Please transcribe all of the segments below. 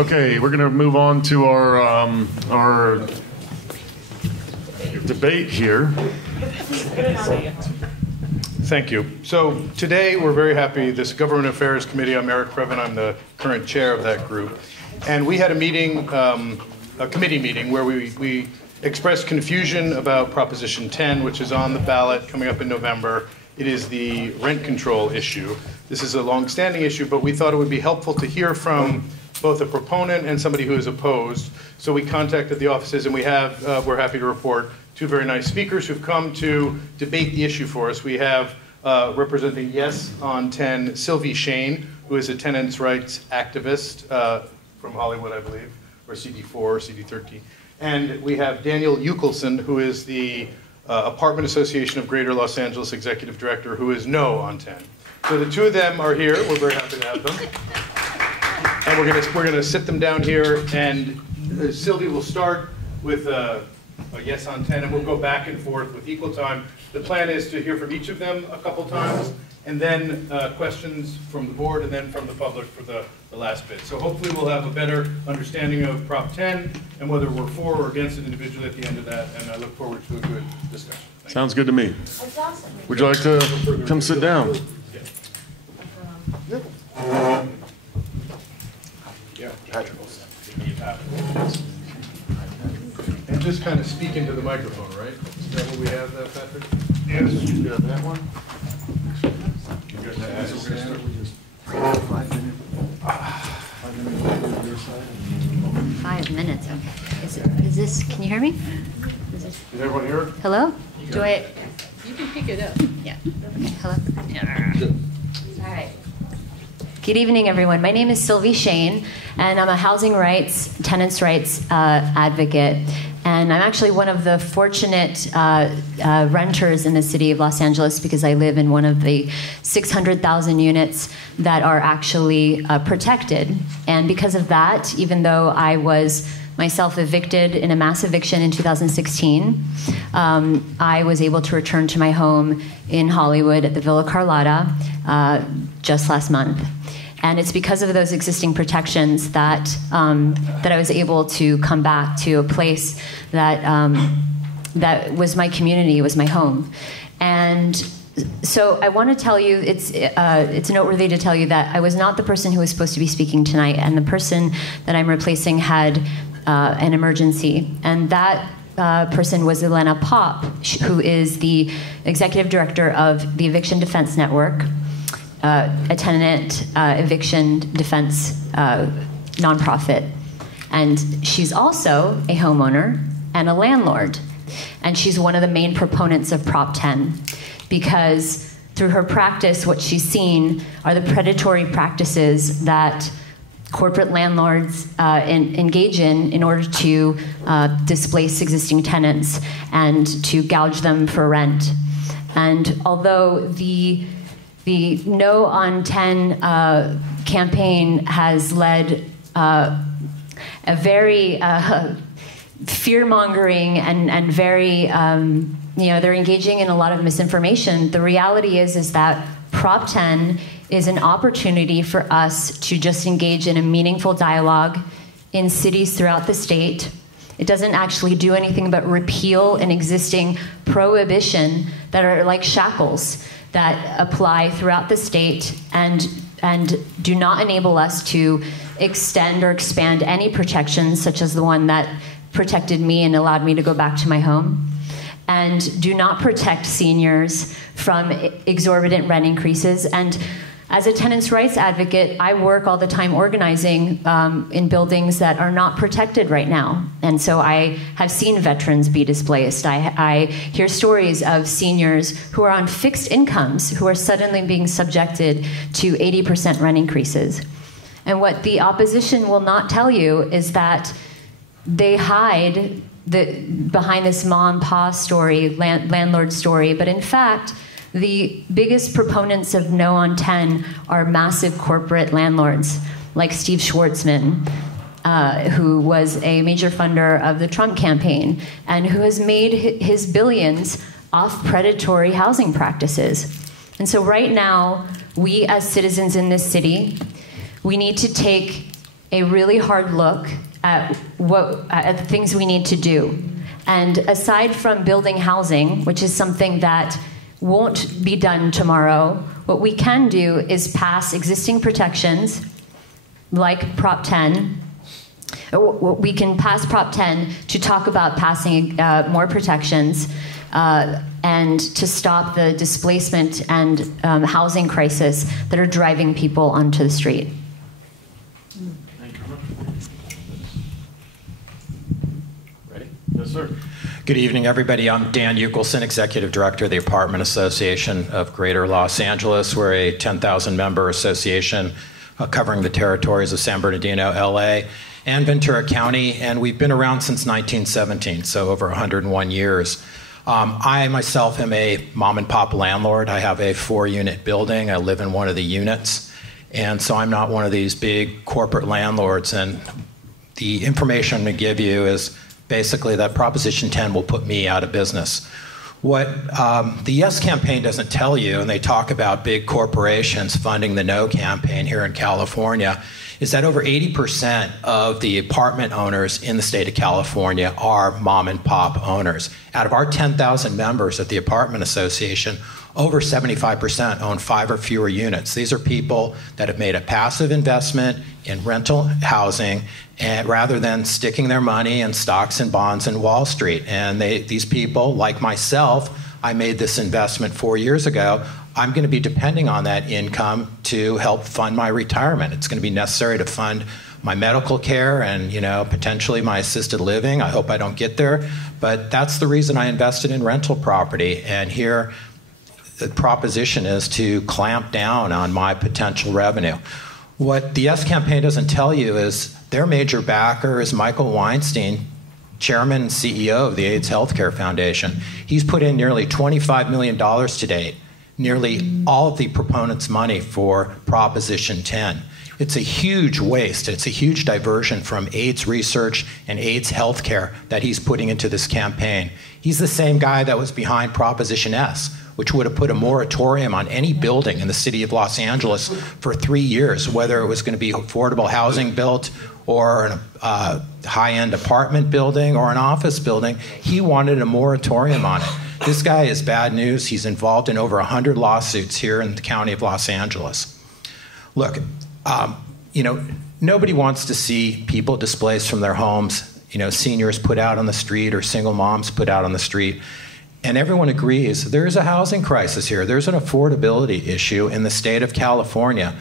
Okay, we're going to move on to our debate here. Thank you. So today we're very happy. This Government Affairs Committee, I'm Eric Preven, I'm the current chair of that group. And we had a meeting, a committee meeting, where we expressed confusion about Proposition 10, which is on the ballot coming up in November. It is the rent control issue. This is a long-standing issue, but we thought it would be helpful to hear from both a proponent and somebody who is opposed. So we contacted the offices, and we're happy to report two very nice speakers who've come to debate the issue for us. We have representing Yes on 10, Sylvie Shane, who is a tenants' rights activist from Hollywood, I believe, or CD4 or CD13. And we have Daniel Yukelson, who is the Apartment Association of Greater Los Angeles Executive Director, who is No on 10. So the two of them are here. We're very happy to have them. And we're gonna sit them down here, and Sylvie will start with a Yes on 10, and we'll go back and forth with equal time. The plan is to hear from each of them a couple times, and then questions from the board, and then from the public for the last bit. So hopefully we'll have a better understanding of Prop 10 and whether we're for or against it individually at the end of that, and I look forward to a good discussion. Sounds good to me. That's awesome. Would you like to come sit down? Yeah, Patrick. And just kind of speak into the microphone, right? Is that what we have, Patrick? Yes. You got that one? You guys have to stand. 5 minutes, okay. Is this, can you hear me? Is everyone here? Hello? Do I? You can pick it up. Yeah. Okay, hello? All right. Good evening, everyone. My name is Sylvie Shane, and I'm a housing rights, tenants' rights advocate. And I'm actually one of the fortunate renters in the city of Los Angeles because I live in one of the 600,000 units that are actually protected. And because of that, even though I was myself evicted in a mass eviction in 2016, I was able to return to my home in Hollywood at the Villa Carlotta just last month. And it's because of those existing protections that that I was able to come back to a place that that was my community, was my home. And so I want to tell you, it's noteworthy to tell you that I was not the person who was supposed to be speaking tonight, and the person that I'm replacing had an emergency, and that person was Elena Popp, who is the executive director of the Eviction Defense Network, a tenant eviction defense nonprofit. And she's also a homeowner and a landlord. And she's one of the main proponents of Prop 10 because through her practice, what she's seen are the predatory practices that corporate landlords engage in order to displace existing tenants and to gouge them for rent. And although the No on 10 campaign has led a very fear-mongering and very, they're engaging in a lot of misinformation. The reality is that Prop 10 is an opportunity for us to just engage in a meaningful dialogue in cities throughout the state. It doesn't actually do anything but repeal an existing prohibition that are like shackles that apply throughout the state and do not enable us to extend or expand any protections, such as the one that protected me and allowed me to go back to my home, and do not protect seniors from exorbitant rent increases. And as a tenants' rights advocate, I work all the time organizing in buildings that are not protected right now. And so I have seen veterans be displaced. I hear stories of seniors who are on fixed incomes who are suddenly being subjected to 80% rent increases. And what the opposition will not tell you is that they hide behind this ma and pa story, landlord story, but in fact, the biggest proponents of No on 10 are massive corporate landlords like Steve Schwartzman, who was a major funder of the Trump campaign and who has made his billions off predatory housing practices. And so right now, we as citizens in this city, we need to take a really hard look at the things we need to do. And aside from building housing, which is something that won't be done tomorrow, what we can do is pass existing protections like Prop 10. We can pass Prop 10 to talk about passing more protections and to stop the displacement and housing crisis that are driving people onto the street. Thank you. Ready? Yes, sir. Good evening, everybody. I'm Dan Yukelson, Executive Director of the Apartment Association of Greater Los Angeles. We're a 10,000-member association covering the territories of San Bernardino, LA, and Ventura County, and we've been around since 1917, so over 101 years. I myself am a mom-and-pop landlord. I have a 4-unit building. I live in one of the units, and so I'm not one of these big corporate landlords, and the information I'm going to give you is basically that Proposition 10 will put me out of business. What the Yes campaign doesn't tell you, and they talk about big corporations funding the No campaign here in California, is that over 80% of the apartment owners in the state of California are mom and pop owners. Out of our 10,000 members at the Apartment Association, over 75% own 5 or fewer units. These are people that have made a passive investment in rental housing and rather than sticking their money in stocks and bonds in Wall Street. And these people, like myself, I made this investment 4 years ago. I'm going to be depending on that income to help fund my retirement. It's going to be necessary to fund my medical care and, potentially my assisted living. I hope I don't get there. But that's the reason I invested in rental property. And here, the proposition is to clamp down on my potential revenue. What the Yes campaign doesn't tell you is their major backer is Michael Weinstein, chairman and CEO of the AIDS Healthcare Foundation. He's put in nearly $25 million to date, nearly all of the proponents' money for Proposition 10. It's a huge waste. It's a huge diversion from AIDS research and AIDS healthcare that he's putting into this campaign. He's the same guy that was behind Proposition S, which would have put a moratorium on any building in the city of Los Angeles for 3 years, whether it was going to be affordable housing built or a high-end apartment building or an office building. He wanted a moratorium on it. This guy is bad news. He's involved in over 100 lawsuits here in the county of Los Angeles. Look, nobody wants to see people displaced from their homes, seniors put out on the street or single moms put out on the street. And everyone agrees there is a housing crisis here. There's an affordability issue in the state of California.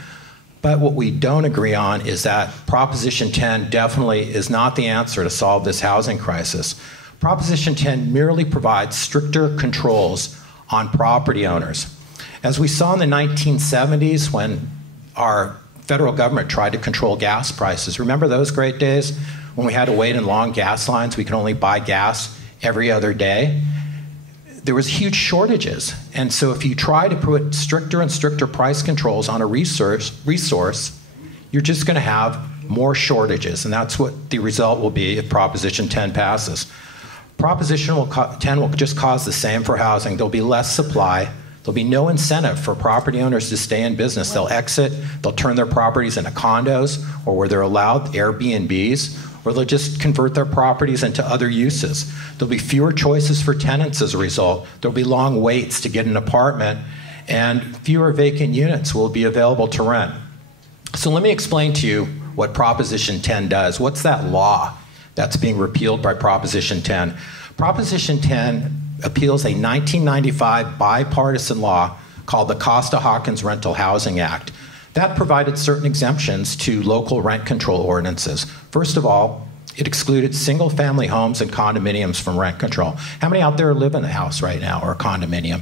But what we don't agree on is that Proposition 10 definitely is not the answer to solve this housing crisis. Proposition 10 merely provides stricter controls on property owners. As we saw in the 1970s when our federal government tried to control gas prices, remember those great days when we had to wait in long gas lines? We could only buy gas every other day. There was huge shortages. And so if you try to put stricter and stricter price controls on a resource, you're just going to have more shortages. And that's what the result will be if Proposition 10 passes. Proposition 10 will just cause the same for housing. There'll be less supply. There'll be no incentive for property owners to stay in business. They'll exit. They'll turn their properties into condos or where they're allowed Airbnbs, or they'll just convert their properties into other uses. There'll be fewer choices for tenants as a result. There'll be long waits to get an apartment, and fewer vacant units will be available to rent. So let me explain to you what Proposition 10 does. What's that law that's being repealed by Proposition 10? Proposition 10 appeals a 1995 bipartisan law called the Costa-Hawkins Rental Housing Act. That provided certain exemptions to local rent control ordinances. First of all, it excluded single-family homes and condominiums from rent control. How many out there live in a house right now or a condominium?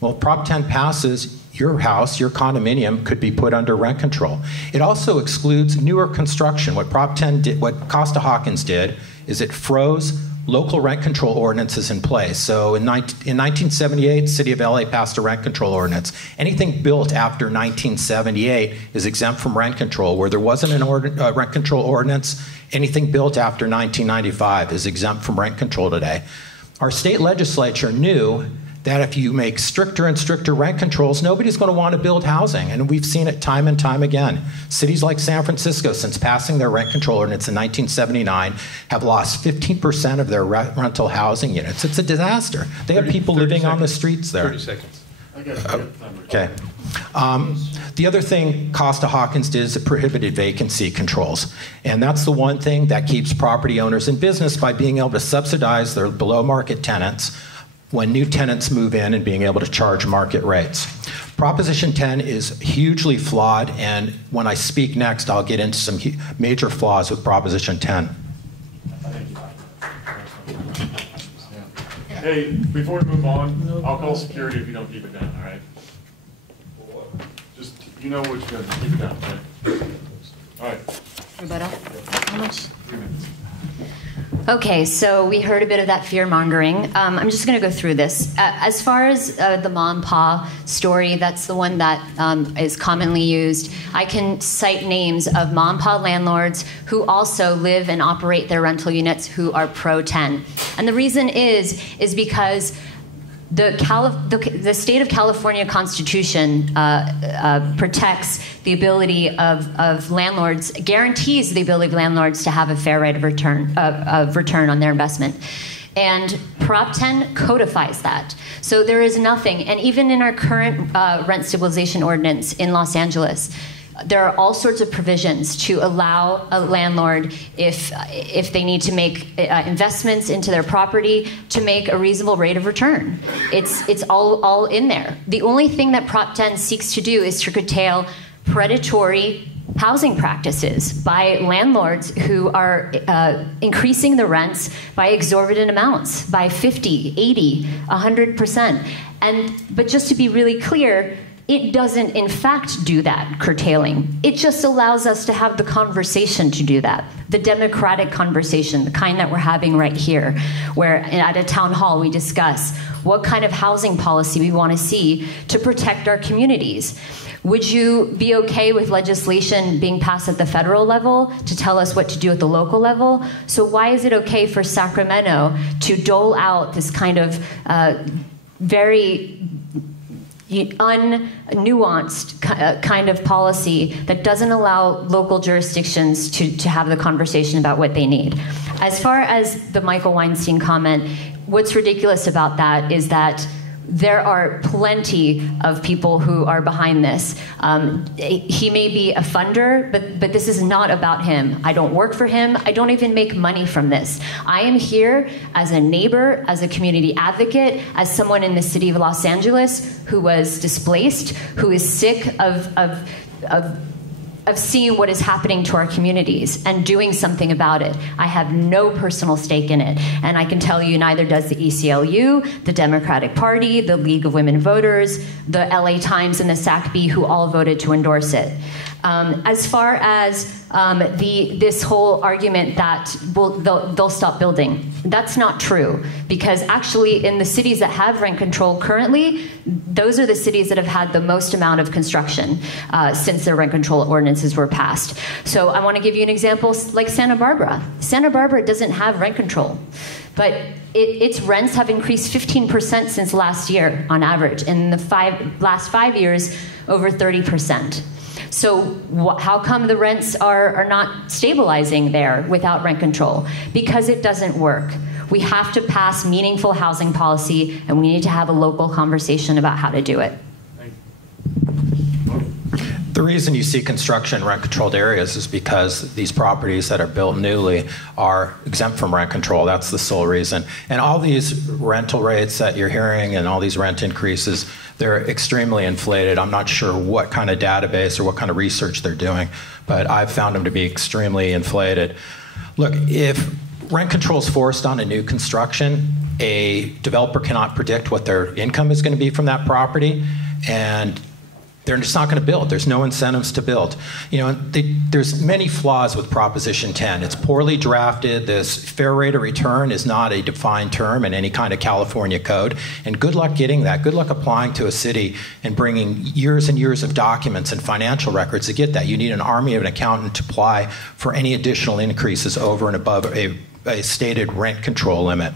Well, Prop 10 passes, your house, your condominium could be put under rent control. It also excludes newer construction. What Prop 10 did, what Costa-Hawkins did, is it froze local rent control ordinances in place. So in 1978, the city of LA passed a rent control ordinance. Anything built after 1978 is exempt from rent control. Where there wasn't a rent control ordinance, anything built after 1995 is exempt from rent control today. Our state legislature knew that if you make stricter and stricter rent controls, nobody's going to want to build housing. And we've seen it time and time again. Cities like San Francisco, since passing their rent control ordinance in 1979, have lost 15% of their rental housing units. It's a disaster. They have people living on the streets there. 30 seconds. Okay. The other thing Costa-Hawkins did is it prohibited vacancy controls. And that's the one thing that keeps property owners in business, by being able to subsidize their below-market tenants when new tenants move in and being able to charge market rates. Proposition 10 is hugely flawed, and when I speak next, I'll get into some major flaws with Proposition 10. Hey, before we move on, I'll call security if you don't keep it down, all right? Just, you know what you're doing, keep it down, okay? All right. Rebuttal? How much? 3 minutes. Okay, so we heard a bit of that fear-mongering. I'm just going to go through this. As far as the Ma and Pa story, that's the one that is commonly used. I can cite names of Ma and Pa landlords who also live and operate their rental units who are pro-10. And the reason is because the state of California Constitution protects the ability of landlords, guarantees the ability of landlords to have a fair rate of return on their investment. And Prop 10 codifies that. So there is nothing, and even in our current rent stabilization ordinance in Los Angeles, there are all sorts of provisions to allow a landlord, if they need to make investments into their property, to make a reasonable rate of return. It's all in there. The only thing that Prop 10 seeks to do is to curtail predatory housing practices by landlords who are increasing the rents by exorbitant amounts, by 50, 80, 100%. But just to be really clear, it doesn't, in fact, do that curtailing. It just allows us to have the conversation to do that, the democratic conversation, the kind that we're having right here, where at a town hall we discuss what kind of housing policy we want to see to protect our communities. Would you be okay with legislation being passed at the federal level to tell us what to do at the local level? So why is it okay for Sacramento to dole out this kind of very unnuanced kind of policy that doesn't allow local jurisdictions to have the conversation about what they need? As far as the Michael Weinstein comment, what's ridiculous about that is that there are plenty of people who are behind this. He may be a funder, but this is not about him. I don't work for him. I don't even make money from this. I am here as a neighbor, as a community advocate, as someone in the city of Los Angeles who was displaced, who is sick of seeing what is happening to our communities and doing something about it. I have no personal stake in it. And I can tell you neither does the ACLU, the Democratic Party, the League of Women Voters, the LA Times, and the SACB, who all voted to endorse it. As far as this whole argument that they'll stop building, that's not true. Because actually in the cities that have rent control currently, those are the cities that have had the most amount of construction since their rent control ordinances were passed. So I want to give you an example like Santa Barbara. Santa Barbara doesn't have rent control, but its rents have increased 15% since last year on average. In the last 5 years, over 30%. So how come the rents are not stabilizing there without rent control? Because it doesn't work. We have to pass meaningful housing policy, and we need to have a local conversation about how to do it. The reason you see construction in rent-controlled areas is because these properties that are built newly are exempt from rent control. That's the sole reason. And all these rental rates that you're hearing and all these rent increases, they're extremely inflated. I'm not sure what kind of database or what kind of research they're doing, but I've found them to be extremely inflated. Look, if rent control is forced on a new construction, a developer cannot predict what their income is going to be from that property, and they're just not going to build. There's no incentives to build. There's many flaws with Proposition 10. It's poorly drafted. This fair rate of return is not a defined term in any kind of California code. And good luck getting that. Good luck applying to a city and bringing years and years of documents and financial records to get that. You need an army of an accountant to apply for any additional increases over and above a stated rent control limit.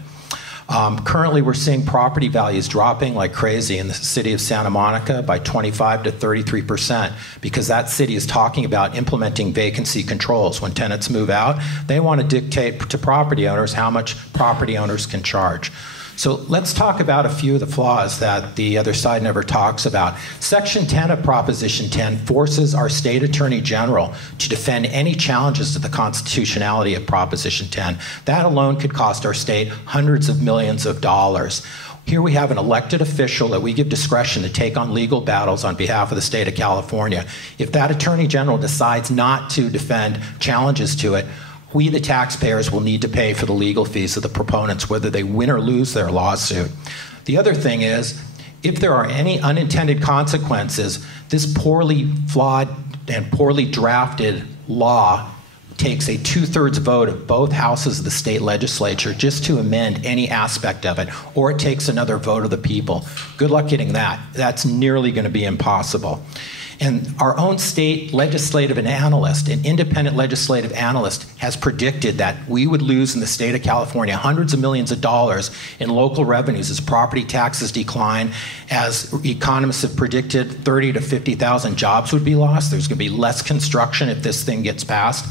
Currently, we're seeing property values dropping like crazy in the city of Santa Monica by 25 to 33% because that city is talking about implementing vacancy controls. When tenants move out, they want to dictate to property owners how much property owners can charge. So let's talk about a few of the flaws that the other side never talks about. Section 10 of Proposition 10 forces our state attorney general to defend any challenges to the constitutionality of Proposition 10. That alone could cost our state hundreds of millions of dollars. Here we have an elected official that we give discretion to take on legal battles on behalf of the state of California. If that attorney general decides not to defend challenges to it, we, the taxpayers, will need to pay for the legal fees of the proponents, whether they win or lose their lawsuit. The other thing is, if there are any unintended consequences, this poorly flawed and poorly drafted law takes a 2/3 vote of both houses of the state legislature just to amend any aspect of it, or it takes another vote of the people. Good luck getting that. That's nearly going to be impossible. And our own state legislative analyst, an independent legislative analyst, has predicted that we would lose in the state of California hundreds of millions of dollars in local revenues as property taxes decline. As economists have predicted, 30 to 50,000 jobs would be lost. There's going to be less construction if this thing gets passed.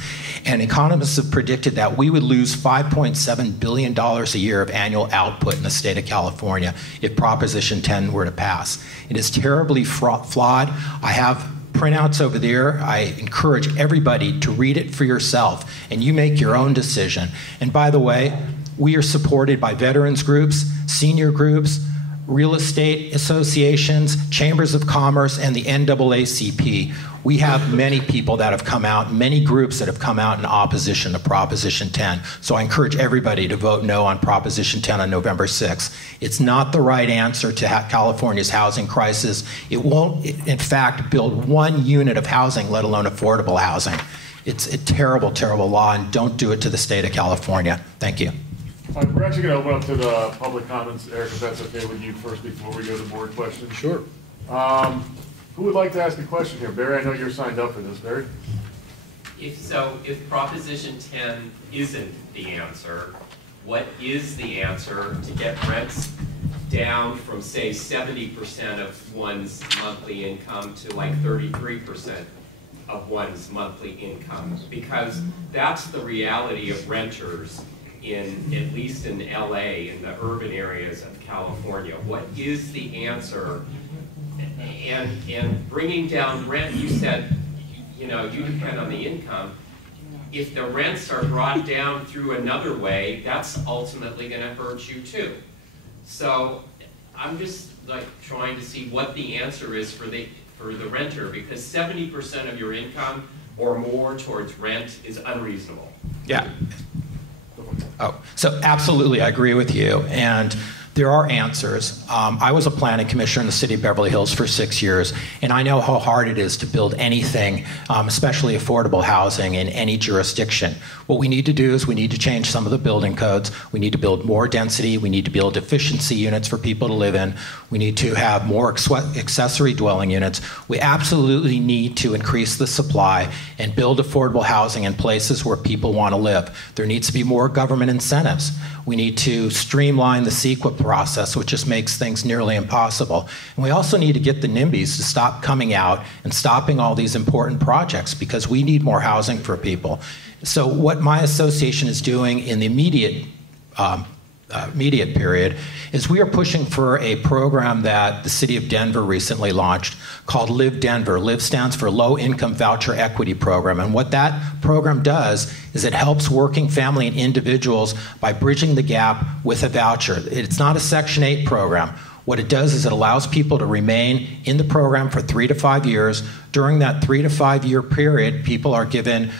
And economists have predicted that we would lose $5.7 billion a year of annual output in the state of California if Proposition 10 were to pass. It is terribly flawed. I have printouts over there. I encourage everybody to read it for yourself, and you make your own decision. And by the way, we are supported by veterans groups, senior groups, real estate associations, chambers of commerce, and the NAACP. We have many people that have come out, many groups that have come out in opposition to Proposition 10. So I encourage everybody to vote no on Proposition 10 on November 6th. It's not the right answer to California's housing crisis. It won't, in fact, build one unit of housing, let alone affordable housing. It's a terrible, terrible law, and don't do it to the state of California. Thank you. All right, we're actually going to open up to the public comments, Eric, if that's okay with you first before we go to board questions. Sure. Who would like to ask a question here? Barry, I know you're signed up for this. Barry? If Proposition 10 isn't the answer, what is the answer to get rents down from, say, 70% of one's monthly income to like 33% of one's monthly income? Because that's the reality of renters at least in LA, in the urban areas of California. What is the answer? And bringing down rent, you said, you depend on the income. If the rents are brought down through another way, that's ultimately going to hurt you too. So I'm just like trying to see what the answer is for the renter, because 70% of your income or more towards rent is unreasonable. Yeah. Oh, so absolutely, I agree with you. And there are answers. I was a planning commissioner in the city of Beverly Hills for 6 years, and I know how hard it is to build anything, especially affordable housing in any jurisdiction. What we need to do is we need to change some of the building codes. We need to build more density. We need to build efficiency units for people to live in. We need to have more accessory dwelling units. We absolutely need to increase the supply and build affordable housing in places where people want to live. There needs to be more government incentives. We need to streamline the CEQA process, which just makes things nearly impossible. And we also need to get the NIMBYs to stop coming out and stopping all these important projects, because we need more housing for people. So what my association is doing in the immediate period is we are pushing for a program that the city of Denver recently launched called Live Denver. Live stands for Low Income Voucher Equity Program. And what that program does is it helps working family and individuals by bridging the gap with a voucher. It's not a Section 8 program. What it does is it allows people to remain in the program for 3 to 5 years. During that 3 to 5 year period, people are given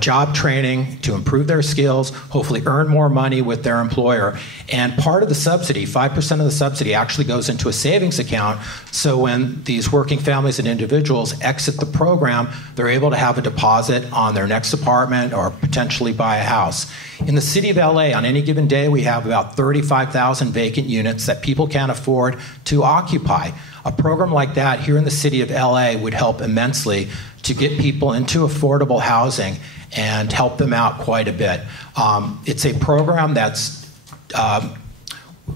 job training to improve their skills, hopefully earn more money with their employer. And part of the subsidy, 5% of the subsidy, actually goes into a savings account. So when these working families and individuals exit the program, they're able to have a deposit on their next apartment or potentially buy a house. In the city of LA, on any given day, we have about 35,000 vacant units that people can't afford to occupy. A program like that here in the city of LA would help immensely to get people into affordable housing and help them out quite a bit. It's a program that's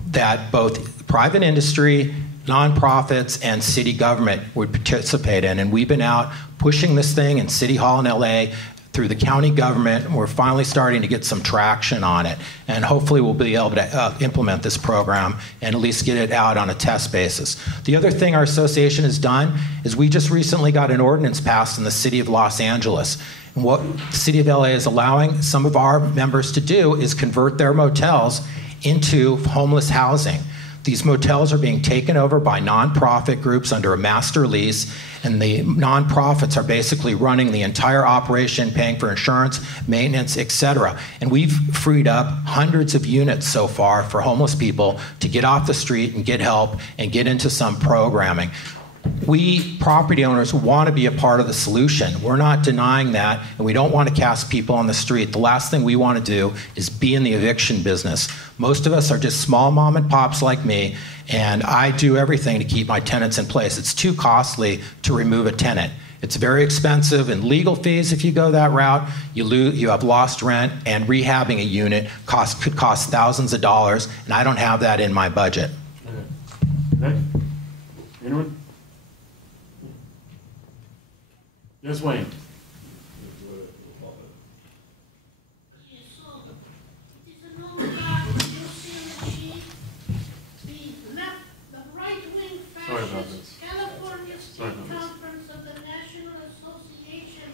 that both private industry, nonprofits, and city government would participate in. And we've been out pushing this thing in City Hall in LA, through the county government, and we're finally starting to get some traction on it. And hopefully we'll be able to implement this program and at least get it out on a test basis. The other thing our association has done is we just recently got an ordinance passed in the city of Los Angeles. And what the city of LA is allowing some of our members to do is convert their motels into homeless housing. These motels are being taken over by nonprofit groups under a master lease, and the nonprofits are basically running the entire operation, paying for insurance, maintenance, etc. And we've freed up hundreds of units so far for homeless people to get off the street and get help and get into some programming. We property owners want to be a part of the solution. We're not denying that, and we don't want to cast people on the street. The last thing we want to do is be in the eviction business. Most of us are just small mom and pops like me, and I do everything to keep my tenants in place. It's too costly to remove a tenant. It's very expensive, and legal fees, if you go that route, you have lost rent, and rehabbing a unit could cost thousands of dollars, and I don't have that in my budget. Okay. Anyone? Yes, Wayne. Sorry about this. California State Conference of the National Association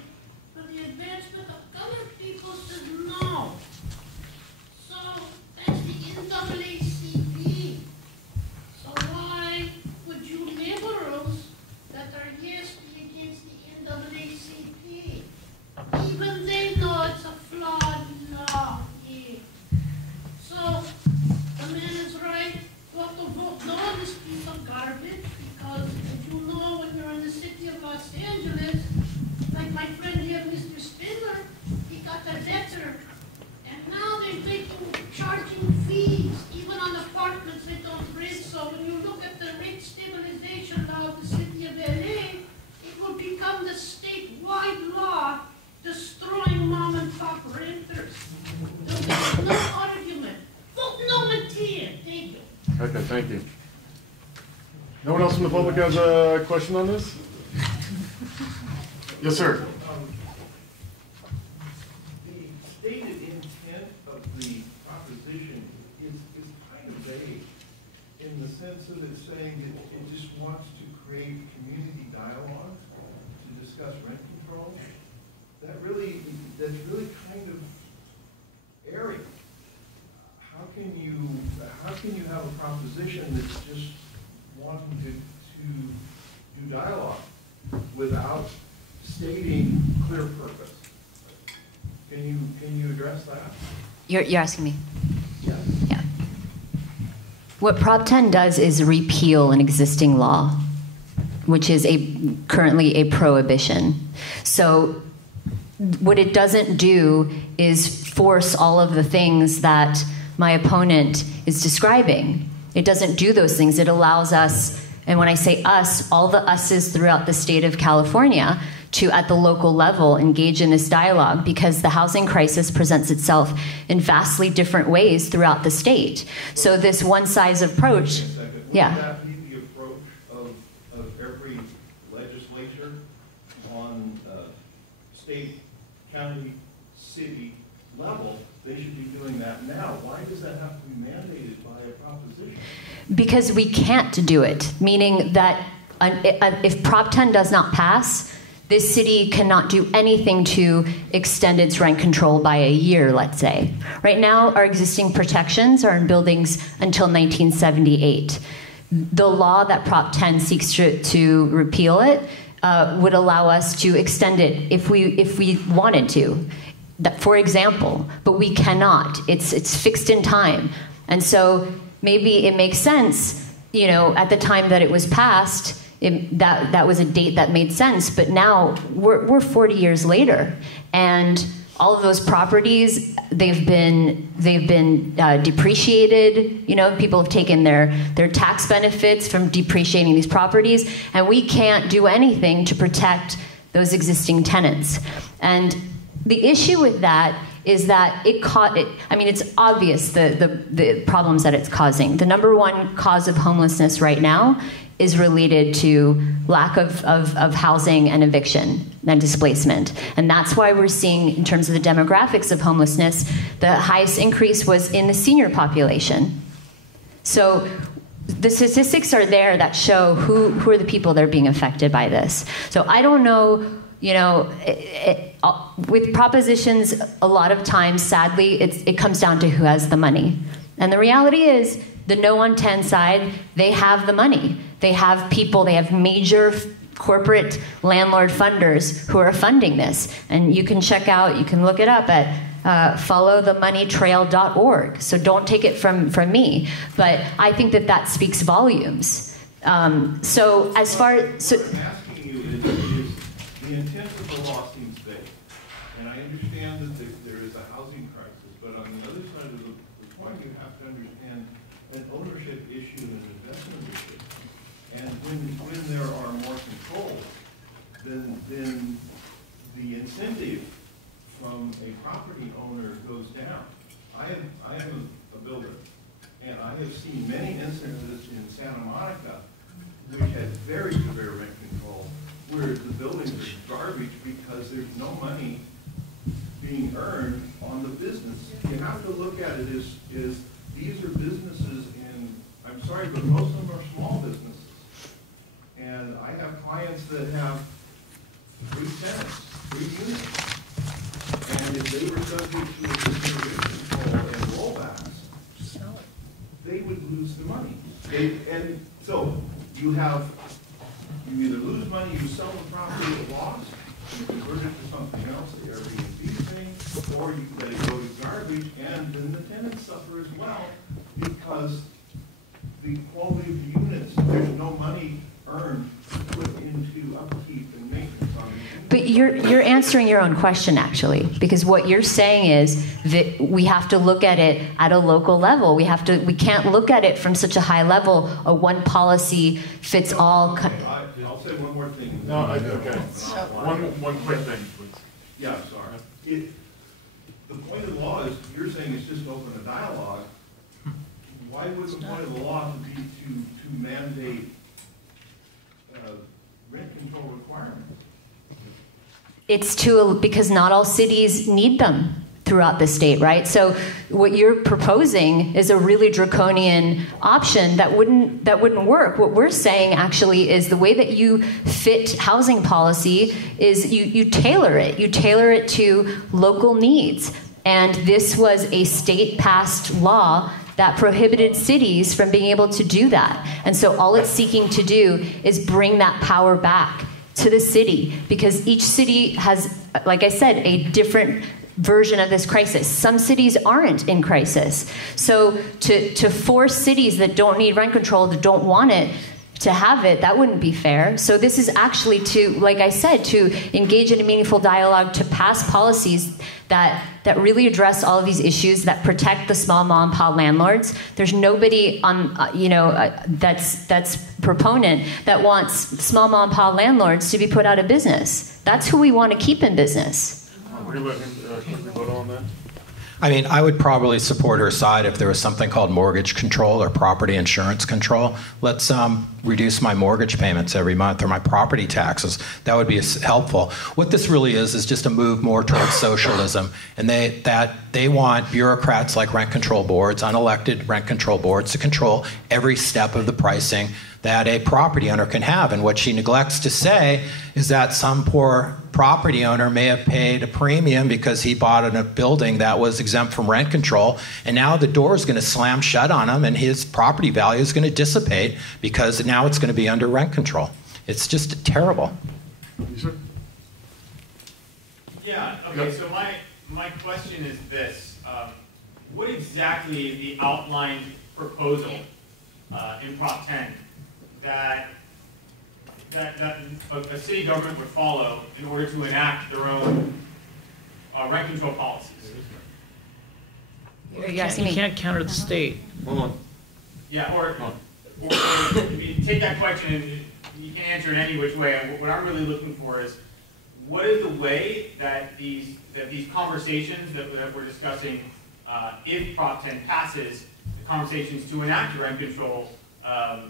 for the Advancement of Colored People says no. So that's the NAACP. So why would you liberals that are yes be against the NAACP? Even they know it's a flawed law here. So the man is right. You have to vote no on this piece of garbage because, as you know, when you're in the city of Los Angeles, like my friend here, Mr. Spindler, he got a debtor, and now they're charging fees, even on apartments they don't rent. So when you look at the rate stabilization law of the city of LA, it will become the statewide law destroying mom and pop renters. There's no argument. Vote no on 10. Thank you. Okay, thank you. No one else from the public has a question on this? Yes, sir. The stated intent of the proposition is kind of vague in the sense that it's saying that it just wants to create community dialogue to discuss rent control. That's really kind of airy. How can you have a proposition that's just wanting to do dialogue without stating clear purpose? Can you address that? You're asking me? Yes. Yeah. What Prop 10 does is repeal an existing law, which is currently a prohibition. So what it doesn't do is force all of the things that my opponent is describing. It doesn't do those things. It allows us, and when I say us, all the us's throughout the state of California to, at the local level, engage in this dialogue, because the housing crisis presents itself in vastly different ways throughout the state. So this one-size approach, yeah. Would that be the approach of every legislature on state, county, city level? They should be doing that now. Why does that have to be mandated by a proposition? Because we can't do it, meaning that if Prop 10 does not pass, this city cannot do anything to extend its rent control by a year, let's say. Right now, our existing protections are in buildings until 1978. The law that Prop 10 seeks to repeal it would allow us to extend it if we wanted to. For example, but we cannot. It's fixed in time. And so maybe it makes sense, at the time that it was passed, that was a date that made sense. But now we're 40 years later, and all of those properties, they've been depreciated. People have taken their tax benefits from depreciating these properties, and we can't do anything to protect those existing tenants. And the issue with that is that it's obvious the problems that it's causing. The number one cause of homelessness right now is related to lack of housing and eviction and displacement. And that's why we're seeing, in terms of the demographics of homelessness, the highest increase was in the senior population. So the statistics are there that show who are the people that are being affected by this. So I don't know, with propositions, a lot of times, sadly, it comes down to who has the money. And the reality is, the No on 10 side, they have the money. They have people, they have major corporate landlord funders who are funding this. And you can look it up at followthemoneytrail.org. So don't take it from me. But I think that speaks volumes. So as far as... What I'm asking you is the intent of the law seems vague. And I understand that there is a housing crisis, but on the other side of the coin, you have to understand an ownership issue and an investment issue. And when there are more controls, then the incentive from a property owner goes down. I am a builder, and I have seen many instances in Santa Monica which had very severe rent control, where the buildings are garbage because there's no money being earned on the business. You have to look at it as these are businesses, and I'm sorry, but most of them are small businesses. And I have clients that have 3 tenants, 3 units. And if they were subject to a consideration control and rollbacks, they would lose the money. And so you either lose money, you sell the property at loss, you convert it to something else, the Airbnb thing, or you let it go to garbage, and then the tenants suffer as well because the quality of the units, there's no money earned to put into upkeep and maintenance on the units. But you're answering your own question, actually, because what you're saying is that we have to look at it at a local level. We can't look at it from such a high level, a one policy fits all. Okay, I'll say one more thing. No, okay. One quick thing, please. Yeah, sorry. The point of the law is, you're saying it's just open a dialogue. Why would the point of the law be to mandate rent control requirements? It's because not all cities need them throughout the state, right? So what you're proposing is a really draconian option that wouldn't work. What we're saying actually is the way that you fit housing policy is you tailor it. You tailor it to local needs. And this was a state-passed law that prohibited cities from being able to do that. And so all it's seeking to do is bring that power back to the city, because each city has, like I said, a different version of this crisis. Some cities aren't in crisis. So to force cities that don't need rent control, that don't want it, to have it, that wouldn't be fair. So this is actually to, like I said, to engage in a meaningful dialogue, to pass policies that really address all of these issues, that protect the small mom and pop landlords. There's nobody on, that's proponent that wants small mom and pop landlords to be put out of business. That's who we want to keep in business. We're going to let him quickly vote on that. I mean, I would probably support her side if there was something called mortgage control or property insurance control. Let's reduce my mortgage payments every month or my property taxes. That would be helpful. What this really is just a move more towards socialism. And they want bureaucrats like rent control boards, unelected rent control boards, to control every step of the pricing that a property owner can have. And what she neglects to say is that some poor property owner may have paid a premium because he bought in a building that was exempt from rent control, and now the door is going to slam shut on him and his property value is going to dissipate because now it's going to be under rent control. It's just terrible. Yes, sir? Yeah, okay, so my question is this. What exactly is the outlined proposal in Prop 10 that a city government would follow in order to enact their own rent control policies? You can't counter the state. Hold on. Yeah, or if you take that question and you can answer it any which way. What I'm really looking for is what is the way that these conversations that we're discussing, if Prop 10 passes, the conversations to enact rent control, how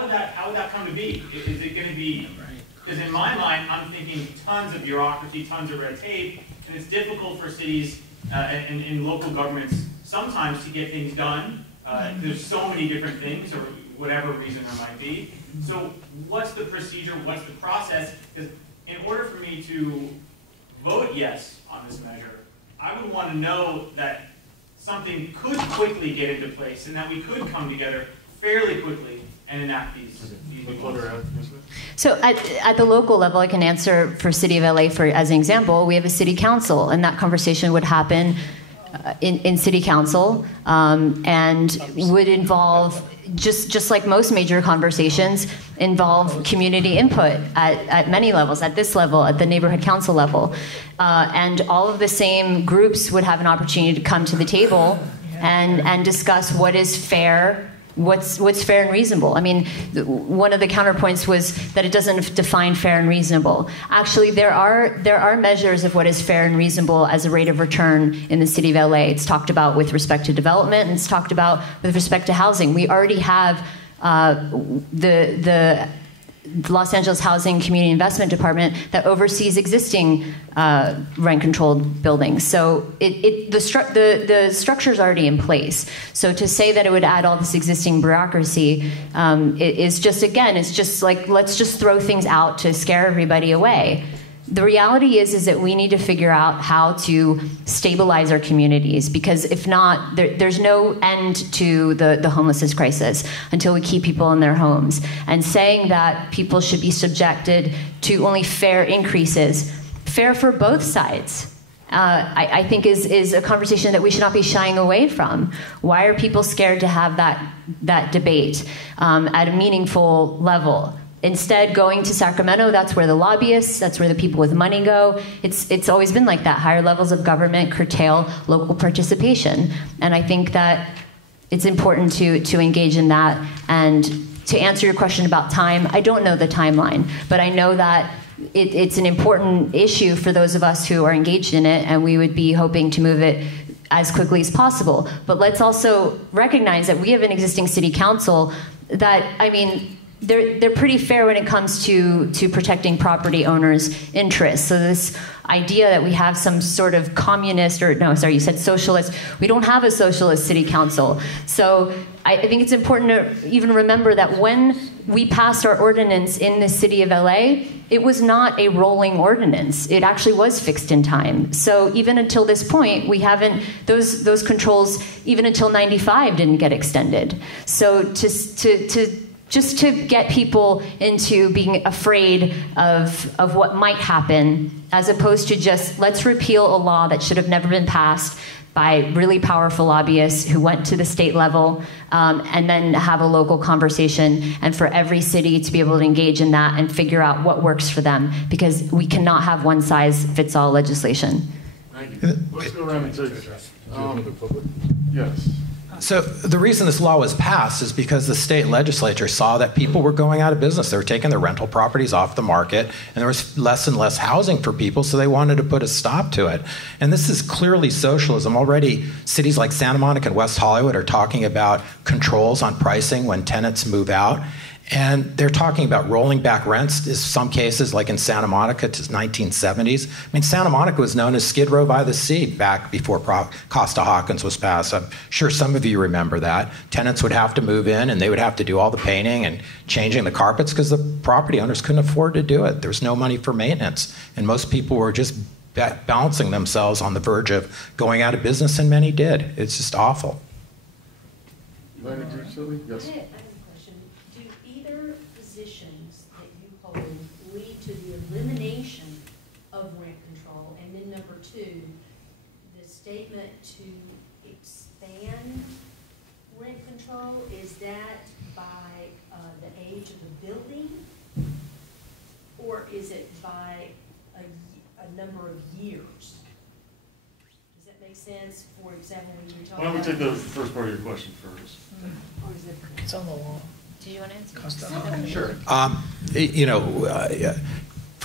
would that come to be? Is it going to be? Because in my mind, I'm thinking tons of bureaucracy, tons of red tape, and it's difficult for cities and local governments sometimes to get things done. There's so many different things, or whatever reason there might be. So what's the procedure, what's the process? Because in order for me to vote yes on this measure, I would want to know that something could quickly get into place and that we could come together fairly quickly and enact these rules. So at the local level, I can answer for City of LA as an example. We have a city council, and that conversation would happen in city council and would involve, just like most major conversations, involve community input at many levels, at this level, at the neighborhood council level. And all of the same groups would have an opportunity to come to the table and discuss what is fair, what's fair and reasonable. I mean, one of the counterpoints was that it doesn't define fair and reasonable. Actually, there are measures of what is fair and reasonable as a rate of return in the city of LA. It's talked about with respect to development, and it's talked about with respect to housing. We already have the Los Angeles Housing Community Investment Department that oversees existing rent-controlled buildings. So the structure is already in place. So to say that it would add all this existing bureaucracy is just, again, it's just like, let's just throw things out to scare everybody away. The reality is that we need to figure out how to stabilize our communities, because if not, there's no end to the homelessness crisis until we keep people in their homes. And saying that people should be subjected to only fair increases, fair for both sides, I think is a conversation that we should not be shying away from. Why are people scared to have that debate at a meaningful level? Instead, going to Sacramento, that's where the lobbyists, that's where the people with money go. It's always been like that. Higher levels of government curtail local participation. And I think that it's important to engage in that. And to answer your question about time, I don't know the timeline, but I know that it's an important issue for those of us who are engaged in it, and we would be hoping to move it as quickly as possible. But let's also recognize that we have an existing city council that, I mean, they're pretty fair when it comes to protecting property owners' interests. So this idea that we have some sort of communist, or no, sorry, you said socialist. We don't have a socialist city council. So I think it's important to even remember that when we passed our ordinance in the city of LA, it was not a rolling ordinance. It actually was fixed in time. So even until this point, we haven't, those controls, even until 95, didn't get extended. So just to get people into being afraid of what might happen, as opposed to just, let's repeal a law that should have never been passed by really powerful lobbyists who went to the state level, and then have a local conversation, and for every city to be able to engage in that and figure out what works for them, because we cannot have one-size-fits-all legislation. Thank you. Let's go around and take yes. So the reason this law was passed is because the state legislature saw that people were going out of business. They were taking their rental properties off the market, and there was less and less housing for people, so they wanted to put a stop to it. And this is clearly socialism. Already, cities like Santa Monica and West Hollywood are talking about controls on pricing when tenants move out. And they're talking about rolling back rents in some cases, like in Santa Monica to 1970s. I mean, Santa Monica was known as Skid Row by the Sea back before Costa-Hawkins was passed. I'm sure some of you remember that. Tenants would have to move in, and they would have to do all the painting and changing the carpets because the property owners couldn't afford to do it. There was no money for maintenance. And most people were just balancing themselves on the verge of going out of business, and many did. It's just awful. Elena, do you, Sylvie? Yes. Lead to the elimination of rent control? And then number two, the statement to expand rent control, is that by the age of the building, or is it by a number of years? Does that make sense? For example, when you're talking Why don't we about... take the first part of your question first? Or is it... It's on the wall. Do you want to answer? Sure. You know,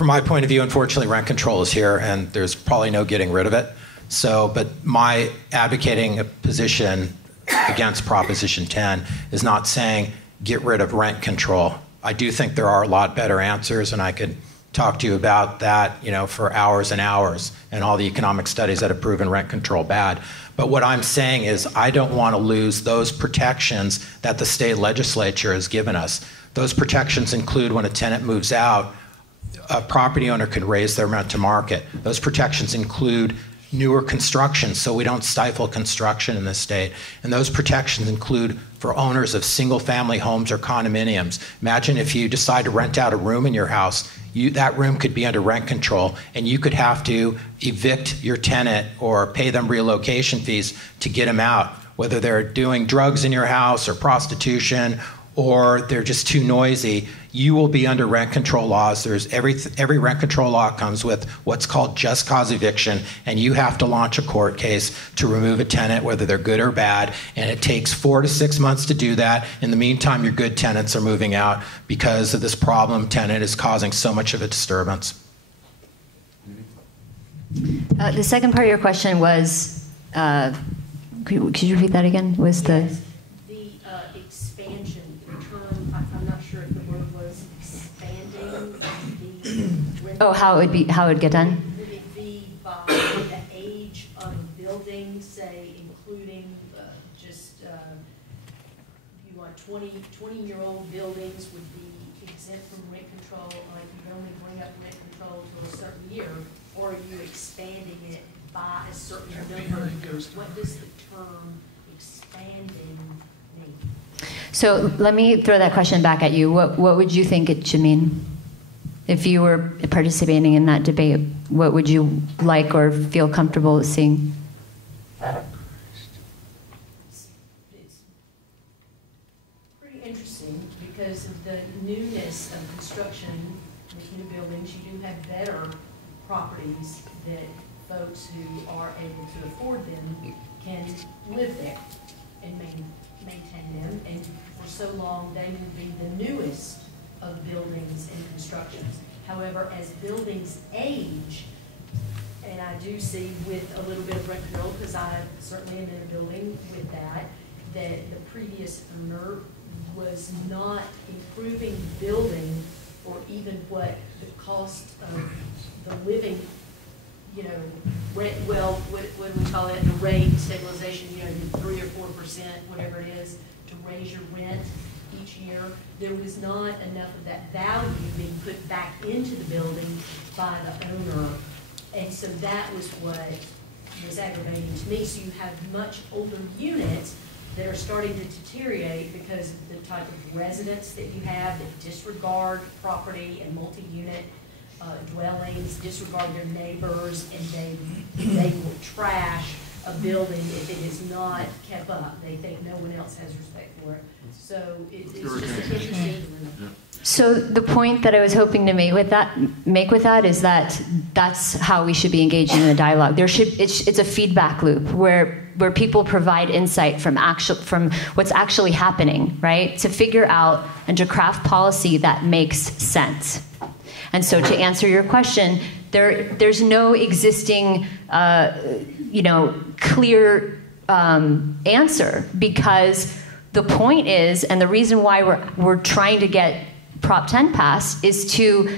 From my point of view, unfortunately, rent control is here, and there's probably no getting rid of it. So, but my advocating a position against Proposition 10 is not saying get rid of rent control. I do think there are a lot better answers, and I could talk to you about that, for hours and hours, and all the economic studies that have proven rent control bad. But what I'm saying is I don't want to lose those protections that the state legislature has given us. Those protections include when a tenant moves out, a property owner can raise their rent to market. Those protections include newer construction, so we don't stifle construction in this state. And those protections include for owners of single-family homes or condominiums. Imagine if you decide to rent out a room in your house, that room could be under rent control, and you could have to evict your tenant or pay them relocation fees to get them out, whether they're doing drugs in your house or prostitution or they're just too noisy. You will be under rent control laws. There's every rent control law comes with what's called just cause eviction, and you have to launch a court case to remove a tenant, whether they're good or bad, and it takes 4 to 6 months to do that. In the meantime, your good tenants are moving out because of this problem tenant is causing so much of a disturbance. The second part of your question was, could you repeat that again? Was the... Yes. Expansion term, I'm not sure if the word was expanding the... Oh, how it would get done? Would it be by the age of a building, say, including you want 20-year-old buildings would be exempt from rent control, like you only bring up rent control to a certain year, or are you expanding it by a certain number of years? What does the term expanding mean? So let me throw that question back at you. What would you think it should mean? If you were participating in that debate, what would you like or feel comfortable seeing? It's pretty interesting because of the newness of construction with new buildings. You do have better properties that folks who are able to afford them can live there and maintain them. And for so long, they will be the newest of buildings and constructions. However, as buildings age, and I do see with a little bit of rent control, because I certainly am in a building with that the previous owner was not improving the building or even what the cost of the living, rent, what do we call it, the rate stabilization, 3 or 4%, whatever it is, to raise your rent each year. There was not enough of that value being put back into the building by the owner. And so that was what was aggravating to me. So you have much older units that are starting to deteriorate because of the type of residents that you have that disregard property and multi-unit dwellings, disregard their neighbors, and they will trash a building if it is not kept up. They think no one else has respect for it. So it's just interesting. So the point that I was hoping to make with that is that that's how we should be engaging in the dialogue. It's a feedback loop where people provide insight from what's actually happening, right? To figure out and to craft policy that makes sense. And so to answer your question, there's no existing, clear answer, because the point is, and the reason why we're trying to get Prop 10 passed is to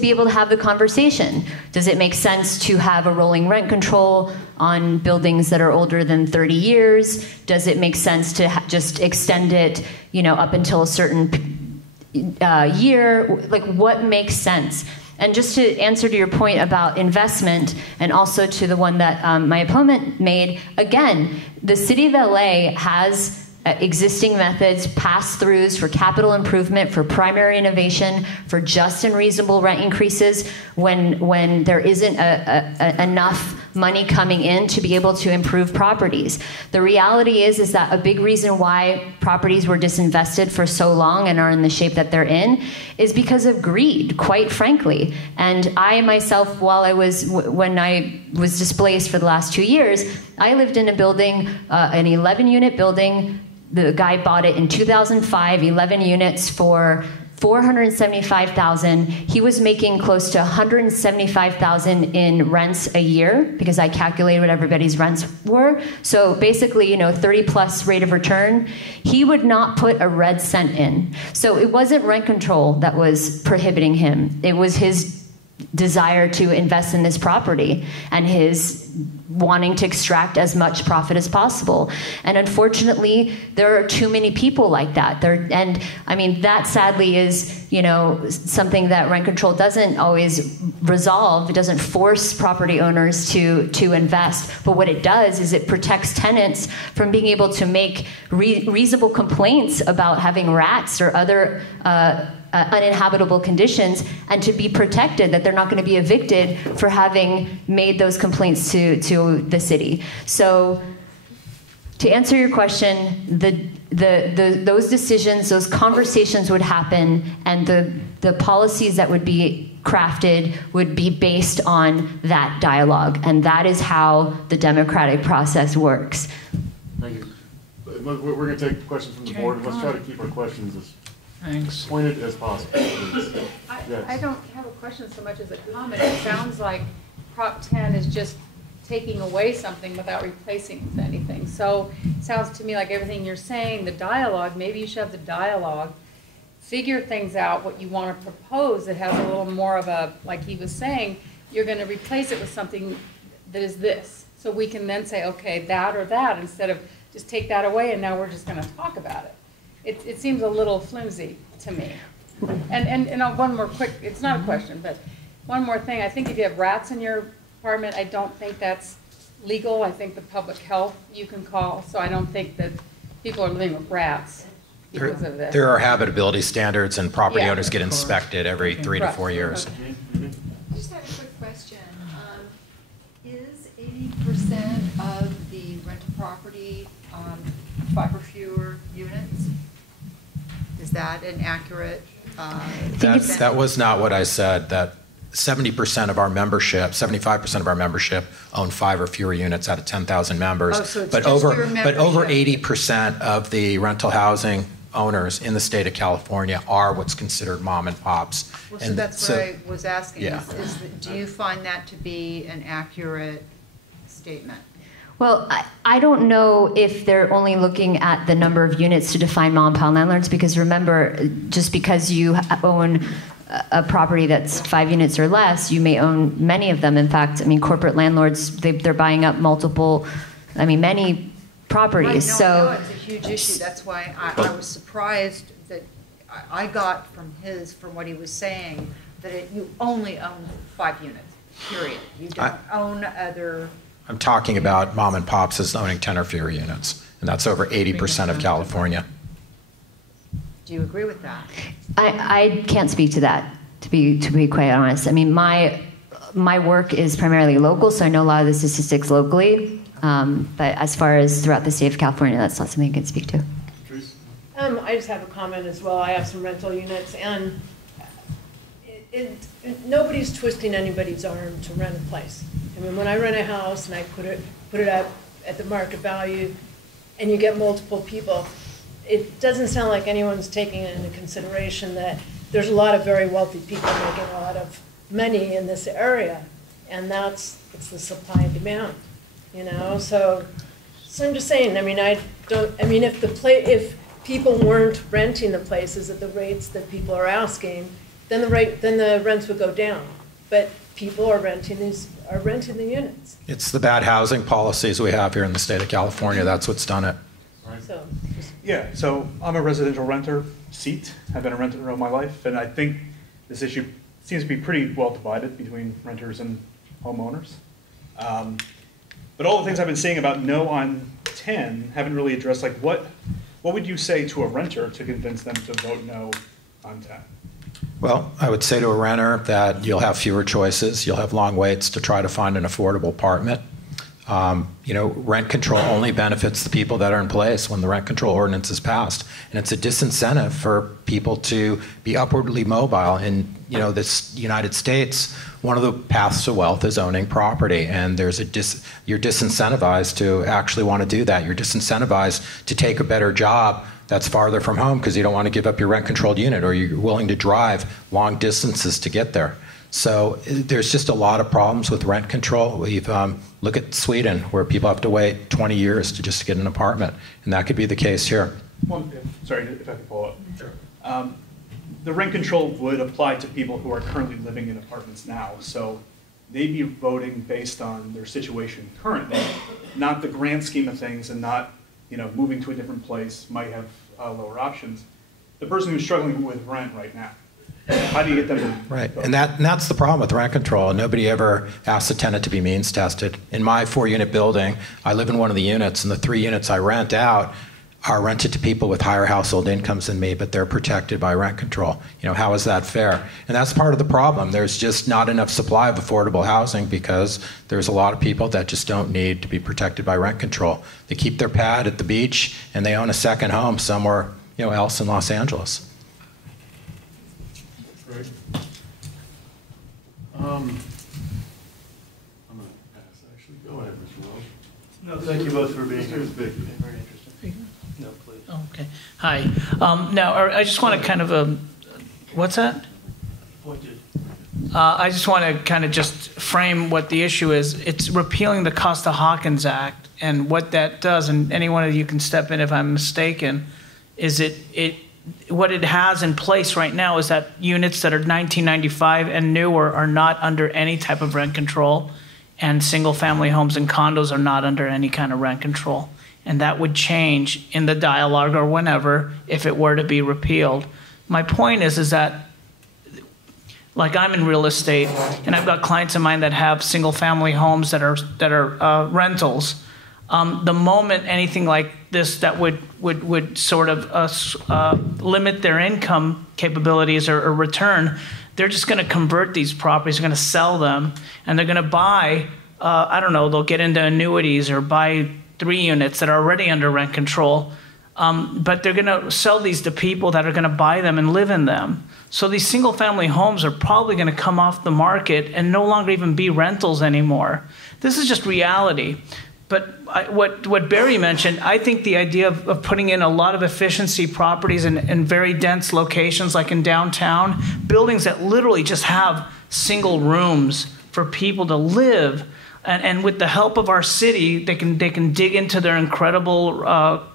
be able to have the conversation. Does it make sense to have a rolling rent control on buildings that are older than 30 years? Does it make sense to just extend it, up until a certain year? Like, what makes sense? And just to answer to your point about investment, and also to the one that my opponent made, again, the city of LA has existing methods, pass-throughs for capital improvement, for primary innovation, for just and reasonable rent increases when there isn't enough money coming in to be able to improve properties. The reality is that a big reason why properties were disinvested for so long and are in the shape that they're in is because of greed, quite frankly. And I myself, when I was displaced for the last 2 years, I lived in a building, an 11-unit building. The guy bought it in 2005, 11 units for $475,000. He was making close to $175,000 in rents a year because I calculated what everybody's rents were. So basically, 30 plus rate of return. He would not put a red cent in. So it wasn't rent control that was prohibiting him. It was his desire to invest in this property and his wanting to extract as much profit as possible. And unfortunately, there are too many people like that. That sadly is, something that rent control doesn't always resolve. It doesn't force property owners to invest. But what it does is it protects tenants from being able to make reasonable complaints about having rats or other uninhabitable conditions, and to be protected that they're not going to be evicted for having made those complaints to the city. So to answer your question, those decisions, those conversations would happen, and the policies that would be crafted would be based on that dialogue, and that is how the democratic process works. Thank you. We're going to take questions from the board. Let's try to keep our questions as pointed as possible. I don't have a question so much as a comment. It sounds like Prop 10 is just taking away something without replacing it with anything. So it sounds to me like everything you're saying, the dialogue, maybe you should have the dialogue, figure things out, what you want to propose that has a little more of a, like he was saying, you're going to replace it with something that is this. So we can then say, okay, that or that, instead of just take that away and now we're just going to talk about it. It seems a little flimsy to me. And one more quick, it's not a question, but one more thing. I think if you have rats in your apartment, I don't think that's legal. I think the public health you can call. So I don't think that people are living with rats because of this. There are habitability standards, and property owners get inspected every 3 to 4 years. I just have a quick question. Is 80% of the rental property 5 or fewer units? Is that an accurate? That was not what I said. That 70% of our membership, 75% of our membership own 5 or fewer units out of 10,000 members. Oh, so it's but just over your membership. but over 80% of the rental housing owners in the state of California are what's considered mom and pops. Well, so that's what I was asking. Yeah. Do you find that to be an accurate statement? Well, I don't know if they're only looking at the number of units to define mom and pop landlords, because remember, just because you own a property that's 5 units or less, you may own many of them. In fact, corporate landlords, they're buying up many properties. No, it's a huge issue. That's why I was surprised that I got from what he was saying, that you only own 5 units, period. You don't own other... I'm talking about mom and pops as owning 10 or fewer units, and that's over 80% of California. Do you agree with that? I can't speak to that, to be quite honest. My work is primarily local, so I know a lot of the statistics locally. But as far as throughout the state of California, that's not something I can speak to. I just have a comment as well. I have some rental units, and nobody's twisting anybody's arm to rent a place. When I rent a house and I put it up at the market value, and you get multiple people, it doesn't sound like anyone's taking into consideration that there's a lot of very wealthy people making a lot of money in this area, and it's the supply and demand, So I'm just saying. If people weren't renting the places at the rates that people are asking, then the rents would go down. But people are renting the units. It's the bad housing policies we have here in the state of California. That's what's done it. So I'm a residential renter seat. I've been a renter all my life, and I think this issue seems to be pretty well divided between renters and homeowners. But all the things I've been saying about no on 10 haven't really addressed, like, what would you say to a renter to convince them to vote no on 10? Well, I would say to a renter that you'll have fewer choices. You'll have long waits to try to find an affordable apartment. Rent control only benefits the people that are in place when the rent control ordinance is passed. And it's a disincentive for people to be upwardly mobile. In this United States, one of the paths to wealth is owning property. And you're disincentivized to actually want to do that. You're disincentivized to take a better job that's farther from home because you don't want to give up your rent-controlled unit, or you're willing to drive long distances to get there. So there's just a lot of problems with rent control. We've look at Sweden, where people have to wait 20 years to just get an apartment, and that could be the case here. Well, sorry, if I could follow up. Sure. The rent control would apply to people who are currently living in apartments now, so they'd be voting based on their situation currently, not the grand scheme of things, and not, you know, moving to a different place might have lower options. The person who's struggling with rent right now, how do you get them to Right, and that's the problem with rent control. Nobody ever asks the tenant to be means tested. In my 4-unit building, I live in one of the units, and the 3 units I rent out are rented to people with higher household incomes than me, but they're protected by rent control. You know, how is that fair? And that's part of the problem. There's just not enough supply of affordable housing because there's a lot of people that just don't need to be protected by rent control. They keep their pad at the beach, and they own a second home somewhere, you know, else in Los Angeles. Great. I'm going to pass, actually. Go ahead, Mr. Wells. No, thank you both for being here. It's big. Very interesting. No, please. Okay. Hi. Now, I just want to kind of, what's that? I just want to kind of just frame what the issue is. It's repealing the Costa-Hawkins Act, and what that does, and any one of you can step in if I'm mistaken, is what it has in place right now is that units that are 1995 and newer are not under any type of rent control, and single-family homes and condos are not under any kind of rent control. And that would change in the dialogue or whenever if it were to be repealed. My point is that, like, I'm in real estate, and I've got clients of mine that have single-family homes that are rentals. The moment anything like this that would sort of limit their income capabilities or return, they're just going to convert these properties, they're going to sell them, and they're going to buy, I don't know, they'll get into annuities or buy 3 units that are already under rent control, but they're going to sell these to people that are going to buy them and live in them. So these single-family homes are probably going to come off the market and no longer even be rentals anymore. This is just reality. But what Barry mentioned, I think the idea of putting in a lot of efficiency properties in very dense locations, like in downtown, buildings that literally just have single rooms for people to live, and with the help of our city, they can dig into their incredible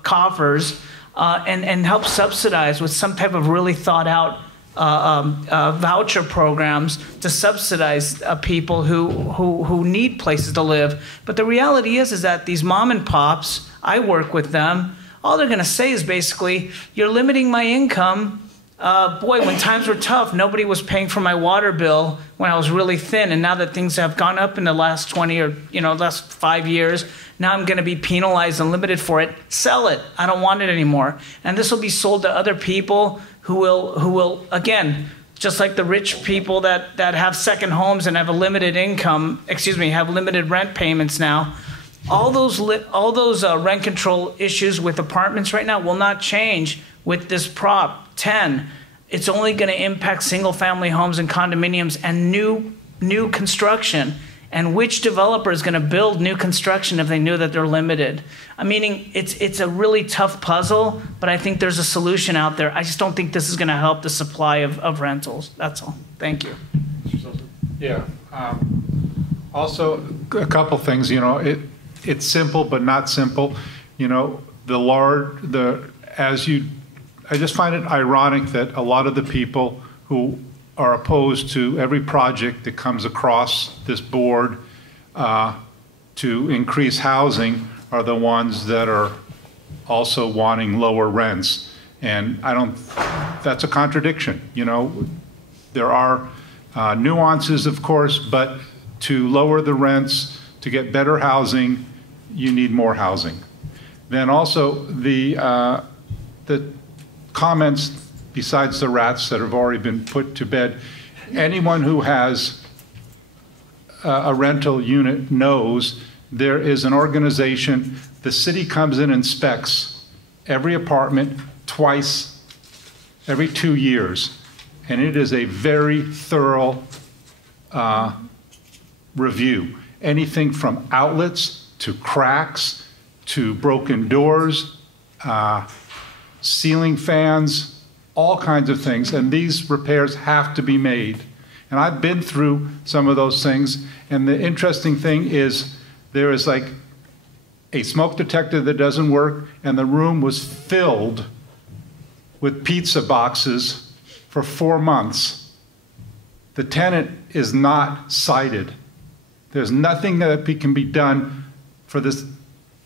coffers and help subsidize with some type of really thought out voucher programs to subsidize people who need places to live. But the reality is that these mom and pops, I work with them, all they're going to say is basically, you're limiting my income. Boy, when times were tough, nobody was paying for my water bill when I was really thin. And now that things have gone up in the last 20 or, last 5 years, now I'm going to be penalized and limited for it. Sell it. I don't want it anymore. And this will be sold to other people who will, again, just like the rich people that have second homes and have a limited income, have limited rent payments now. All those rent control issues with apartments right now will not change with this Prop 10. It's only going to impact single-family homes and condominiums and new construction. And which developer is going to build new construction if they knew that they're limited? I mean, it's a really tough puzzle, but I think there's a solution out there. I just don't think this is going to help the supply of rentals. That's all. Thank you. Yeah. Also, a couple things. It's simple, but not simple. I just find it ironic that a lot of the people who are opposed to every project that comes across this board to increase housing are the ones that are also wanting lower rents. And that's a contradiction. There are nuances, of course, but to lower the rents, to get better housing, you need more housing. Then also the comments, besides the rats that have already been put to bed, anyone who has a rental unit knows there is an organization. The city comes in and inspects every apartment twice every 2 years, and it is a very thorough review. Anything from outlets to cracks to broken doors. ceiling fans, all kinds of things, and these repairs have to be made. And I've been through some of those things, and the interesting thing is there is like a smoke detector that doesn't work, and the room was filled with pizza boxes for 4 months. The tenant is not cited. There's nothing that can be done for this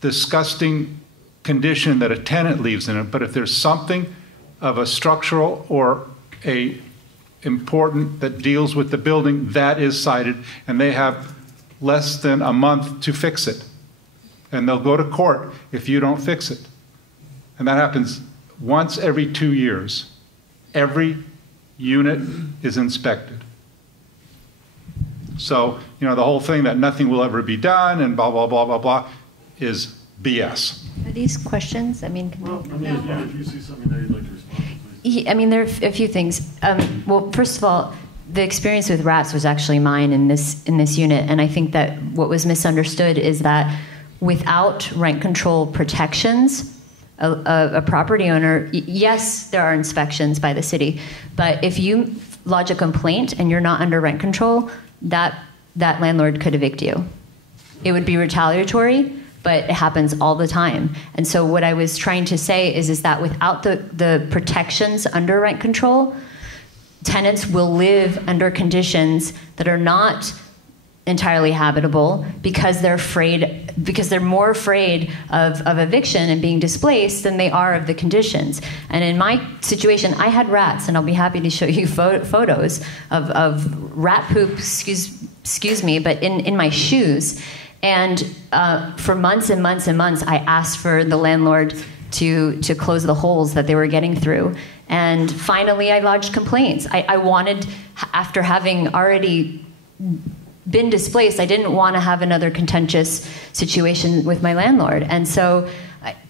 disgusting condition that a tenant leaves in it, but if there's something of a structural or a important that deals with the building, that is cited, and they have less than a month to fix it. And they'll go to court if you don't fix it. And that happens once every 2 years. Every unit is inspected. So, you know, the whole thing that nothing will ever be done and blah, blah, blah, blah, blah is BS. Are these questions? I mean, if you see something there you'd like to respond to, please. I mean, there are a few things. Well, first of all, the experience with rats was actually mine in this unit, and I think that what was misunderstood is that without rent control protections, a property owner, yes, there are inspections by the city, but if you lodge a complaint and you're not under rent control, that landlord could evict you. It would be retaliatory, but it happens all the time. And so what I was trying to say is that without the protections under rent control, tenants will live under conditions that are not entirely habitable because they're more afraid of eviction and being displaced than they are of the conditions. And in my situation, I had rats, and I'll be happy to show you photos of rat poop, excuse me, but in my shoes. And for months and months and months, I asked for the landlord to close the holes that they were getting through. And finally, I lodged complaints. I wanted, after having already been displaced, I didn't want to have another contentious situation with my landlord. And so,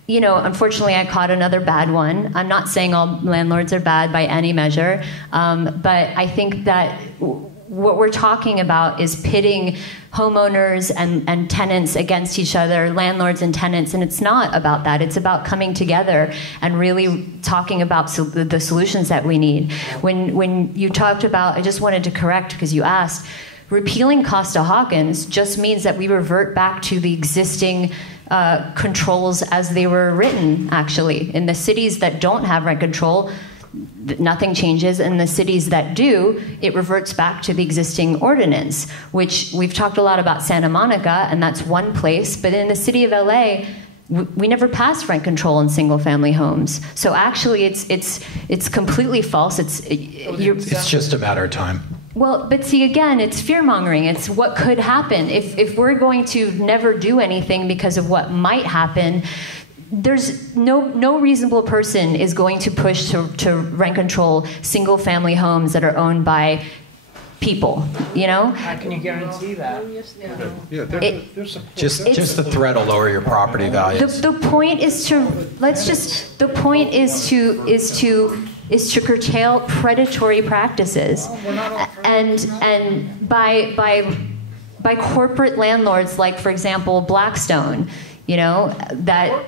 you know, unfortunately, I caught another bad one. I'm not saying all landlords are bad by any measure, but I think that what we're talking about is pitting homeowners and tenants against each other, landlords and tenants, and it's not about that. It's about coming together and really talking about the solutions that we need. When you talked about, I just wanted to correct because you asked, repealing Costa-Hawkins just means that we revert back to the existing controls as they were written, actually. In the cities that don't have rent control, nothing changes. In the cities that do, it reverts back to the existing ordinance, which we've talked a lot about Santa Monica, and that's one place. But in the city of LA, we never passed rent control in single-family homes. So actually, it's completely false. It's just a matter of time. Well, but see, again, it's fear-mongering. It's what could happen. If we're going to never do anything because of what might happen, there's no reasonable person is going to push to rent control single-family homes that are owned by people, you know? How can you guarantee that? Just the threat will lower your property values. The point is to curtail predatory practices, and by corporate landlords like, for example, Blackstone, you know, that.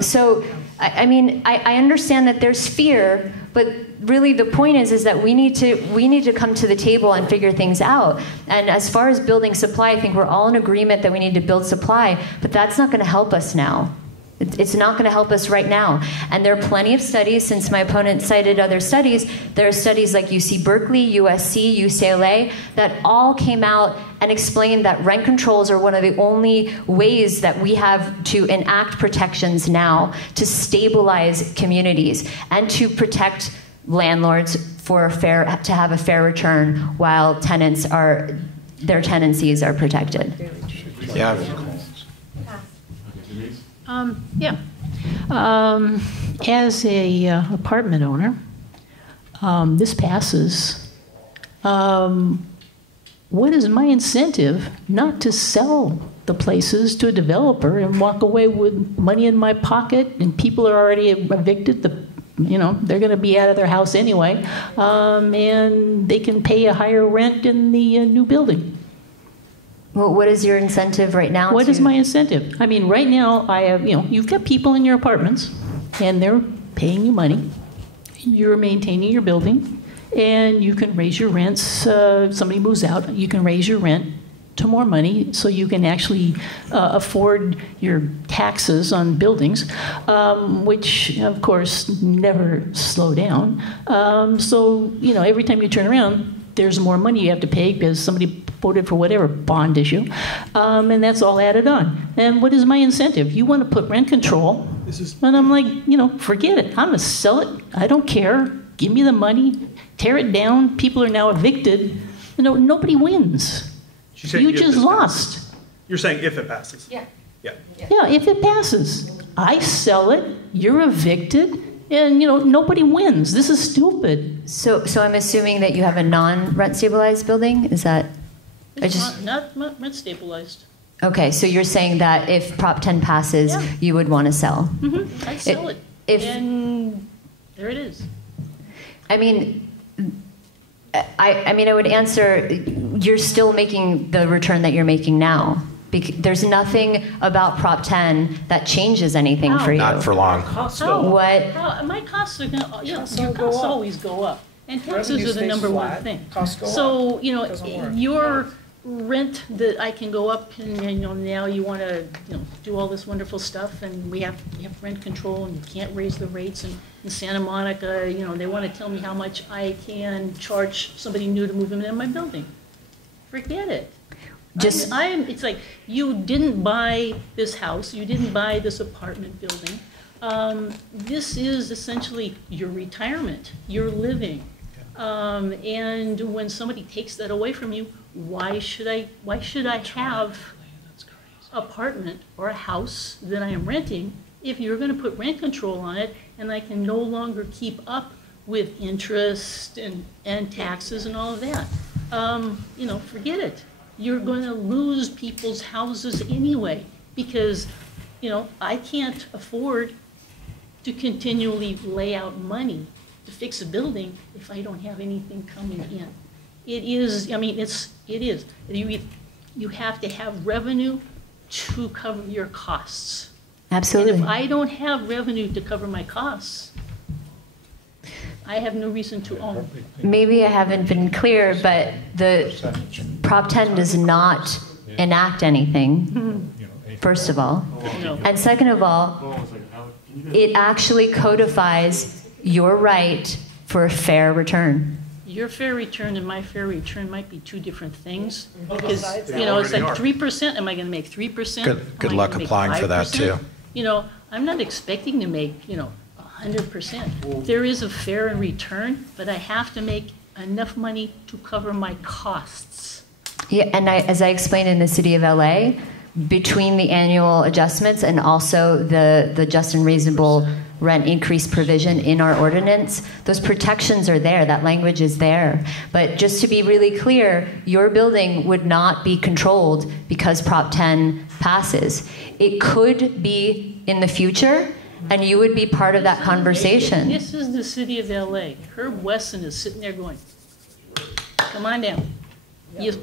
So, I mean, I understand that there's fear, but really the point is that we need to come to the table and figure things out. And as far as building supply, I think we're all in agreement that we need to build supply, but that's not going to help us now. It's not going to help us right now. And there are plenty of studies, since my opponent cited other studies, there are studies like UC Berkeley, USC, UCLA, that all came out and explained that rent controls are one of the only ways that we have to enact protections now to stabilize communities and to protect landlords to have a fair return while their tenancies are protected. Yeah. As a apartment owner, this passes. What is my incentive not to sell the places to a developer and walk away with money in my pocket, and people are already evicted? They're going to be out of their house anyway, and they can pay a higher rent in the new building. Well, what is your incentive right now? What is my incentive? I mean, right now, I have, you've got people in your apartments, and they're paying you money, you're maintaining your building, and you can raise your rents. Somebody moves out, you can raise your rent to more money so you can actually afford your taxes on buildings, which of course never slow down. So, you know, every time you turn around, there's more money you have to pay because somebody voted for whatever bond issue, and that's all added on. And what is my incentive? You want to put rent control, and I'm like, you know, forget it. I'm going to sell it. I don't care. Give me the money. Tear it down. People are now evicted. You know, nobody wins. You just lost. You're saying if it passes? Yeah. Yeah. Yeah, if it passes. I sell it. You're evicted. And, you know, nobody wins. This is stupid. So I'm assuming that you have a non-rent stabilized building? Is that? It's not rent stabilized. Okay, so you're saying that if Prop 10 passes, you would want to sell? Mm-hmm. I'd sell it. And there it is. I mean, I would answer, you're still making the return that you're making now. There's nothing about Prop 10 that changes anything for you. Not for long. What? My costs are going to, your costs always go up. And taxes are the number one thing. So, you know, your rent that I can go up and, you know, now you want to, you know, do all this wonderful stuff and we have rent control and you can't raise the rates. And in Santa Monica, you know, they want to tell me how much I can charge somebody new to move in my building. Forget it. It's like, you didn't buy this house, you didn't buy this apartment building. This is essentially your retirement, your living. And when somebody takes that away from you, why should I have apartment or a house that I am renting if you're going to put rent control on it and I can no longer keep up with interest and taxes and all of that? You know, forget it. You're going to lose people's houses anyway because, you know, I can't afford to continually lay out money to fix a building if I don't have anything coming in. It is, I mean, it is. You have to have revenue to cover your costs. Absolutely. And if I don't have revenue to cover my costs, I have no reason to own. Maybe I haven't been clear, but the Prop 10 does not enact anything, first of all. And second of all, it actually codifies your right for a fair return. Your fair return and my fair return might be two different things. Because, you know, it's like 3%. Am I going to make 3%? Good luck applying for that, too. You know, I'm not expecting to make, you know, 100%. There is a fair return, but I have to make enough money to cover my costs. Yeah, and as I explained in the city of LA, between the annual adjustments and also the just and reasonable rent increase provision in our ordinance, those protections are there, that language is there. But just to be really clear, your building would not be controlled because Prop 10 passes. It could be in the future, and you would be part of that conversation. This is the city of LA. Herb Wesson is sitting there going, come on down. Yes.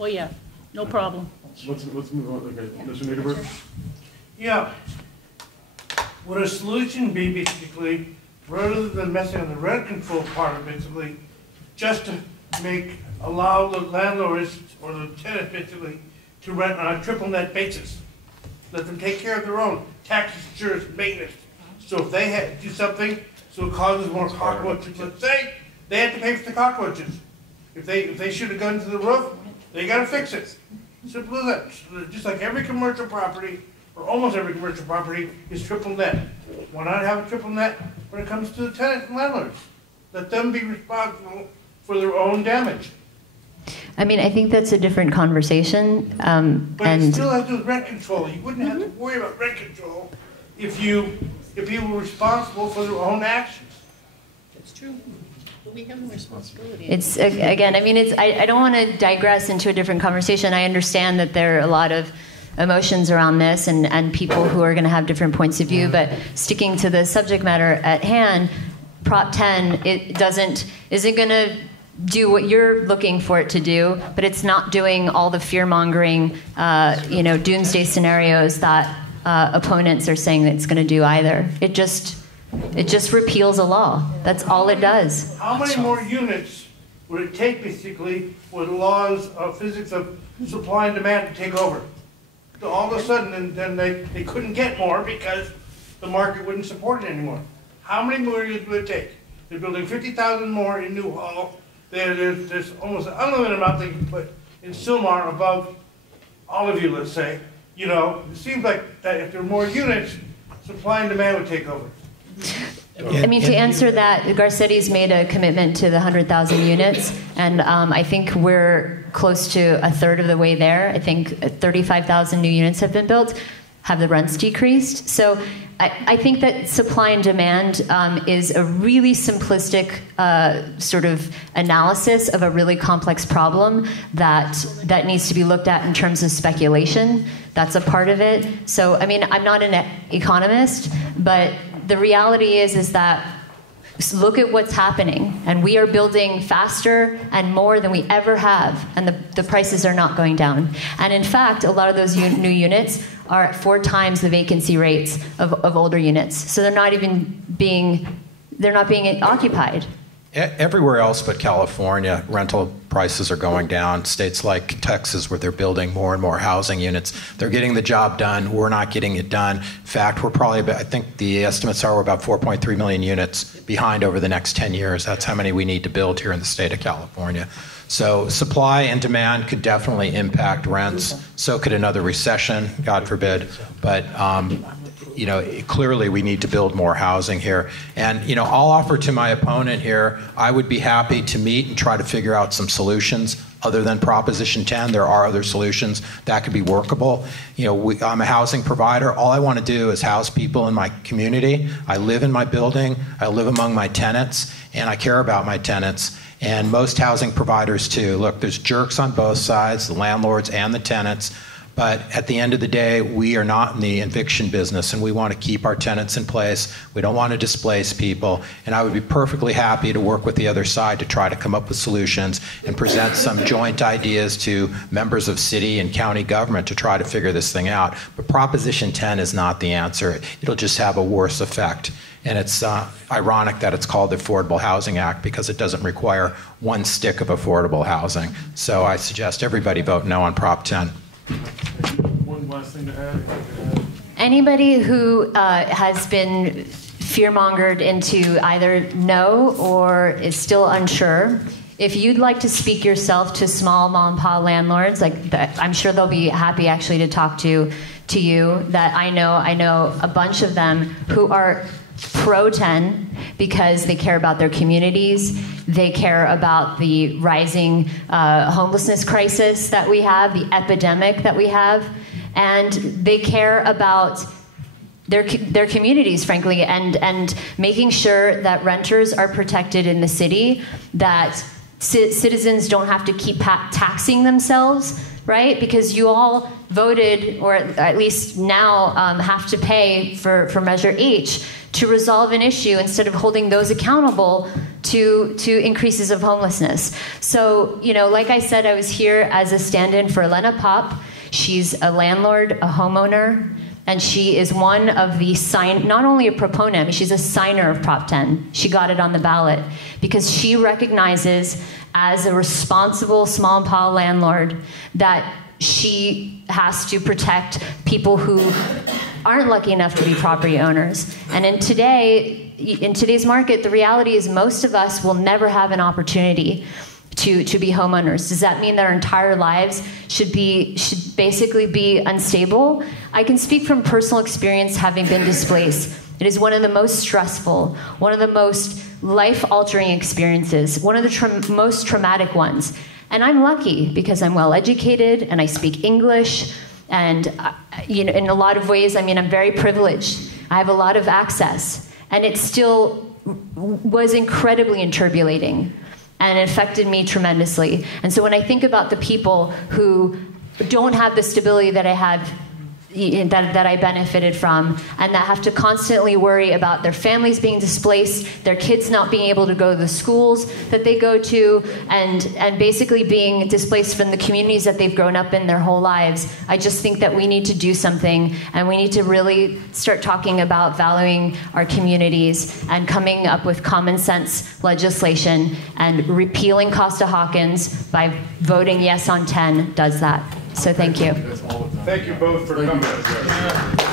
Oh yeah, no problem. Let's move on. Okay, Mr. Niederberg? Yeah. Would a solution be basically, rather than messing on the rent control part of it, basically, just to allow the landlords or the tenant basically to rent on a triple net basis? Let them take care of their own taxes, insurance, maintenance. So if they do something so it causes more cockroaches, let's say, they have to pay for the cockroaches. If they shoot a gun to the roof, they got to fix it. Simple as that. So just like every commercial property, or almost every commercial property, is triple net. Why not have a triple net when it comes to the tenants and landlords? Let them be responsible for their own damage. I mean, I think that's a different conversation. But it still has to do with rent control. You wouldn't have to worry about rent control if people were responsible for their own actions. That's true. But we have a responsibility. It's, again, I mean, I don't want to digress into a different conversation. I understand that there are a lot of emotions around this and people who are going to have different points of view, but sticking to the subject matter at hand, Prop 10, isn't going to do what you're looking for it to do, but it's not doing all the fear-mongering, doomsday scenarios that opponents are saying that it's going to do either. It just It just repeals a law. That's all it does. How many more units would it take, basically, for the laws of physics of supply and demand to take over? So all of a sudden, then they couldn't get more because the market wouldn't support it anymore. How many more units would it take? They're building 50,000 more in Newhall. There's almost an unlimited amount they can put in Sylmar above all of you, let's say. You know, it seems like that if there were more units, supply and demand would take over. I mean, to answer that, Garcetti's made a commitment to the 100,000 units, and I think we're close to a third of the way there. I think 35,000 new units have been built. Have the rents decreased? So I think that supply and demand is a really simplistic sort of analysis of a really complex problem that needs to be looked at in terms of speculation. That's a part of it. So, I mean, I'm not an economist, but the reality is that look at what's happening, and we are building faster and more than we ever have, and the prices are not going down. And in fact, a lot of those new units are at 4 times the vacancy rates of older units. So they're not being occupied. Everywhere else but California, rental prices are going down. States like Texas, where they're building more and more housing units, they're getting the job done. We're not getting it done. In fact, we're probably about, I think the estimates are we're about 4.3 million units behind over the next 10 years. That's how many we need to build here in the state of California. So supply and demand could definitely impact rents. So could another recession, God forbid. But you know, clearly we need to build more housing here. And, you know, I'll offer to my opponent here, I would be happy to meet and try to figure out some solutions other than Proposition 10. There are other solutions that could be workable. You know, I'm a housing provider. All I want to do is house people in my community. I live in my building. I live among my tenants, and I care about my tenants. And most housing providers too. Look, there's jerks on both sides, the landlords and the tenants. But at the end of the day, we are not in the eviction business, and we want to keep our tenants in place. We don't want to displace people. And I would be perfectly happy to work with the other side to try to come up with solutions and present some joint ideas to members of city and county government to try to figure this thing out. But Proposition 10 is not the answer. It'll just have a worse effect. And it's ironic that it's called the Affordable Housing Act because it doesn't require one stick of affordable housing. So I suggest everybody vote no on Prop 10. One last thing to add. Anybody who has been fear-mongered into either no or is still unsure, if you'd like to speak yourself to small mom-and-pop landlords, like that, I'm sure they'll be happy actually to talk to you. That I know a bunch of them who are pro-10 because they care about their communities, they care about the rising homelessness crisis that we have, the epidemic that we have, and they care about their communities, frankly, and making sure that renters are protected in the city, that citizens don't have to keep taxing themselves, right? Because you all voted, or at least now have to pay for Measure H to resolve an issue instead of holding those accountable to increases of homelessness. So, you know, like I said, I was here as a stand-in for Elena Popp. She's a landlord, a homeowner, and she is one of the not only a proponent, but she's a signer of Prop 10. She got it on the ballot because she recognizes as a responsible small and pop landlord that she has to protect people who aren't lucky enough to be property owners. And in today's market, the reality is most of us will never have an opportunity to be homeowners. Does that mean that our entire lives should basically be unstable? I can speak from personal experience having been displaced. It is one of the most stressful, one of the most life-altering experiences, one of the most traumatic ones. And I'm lucky because I'm well-educated and I speak English. And you know, in a lot of ways, I mean, I'm very privileged. I have a lot of access. And it still was incredibly interpolating. And it affected me tremendously. And so when I think about the people who don't have the stability that I have that I benefited from, and that have to constantly worry about their families being displaced, their kids not being able to go to the schools that they go to, and basically being displaced from the communities that they've grown up in their whole lives. I just think that we need to do something, and we need to really start talking about valuing our communities and coming up with common sense legislation, and repealing Costa-Hawkins by voting yes on 10 does that. So thank you. Thank you both for coming.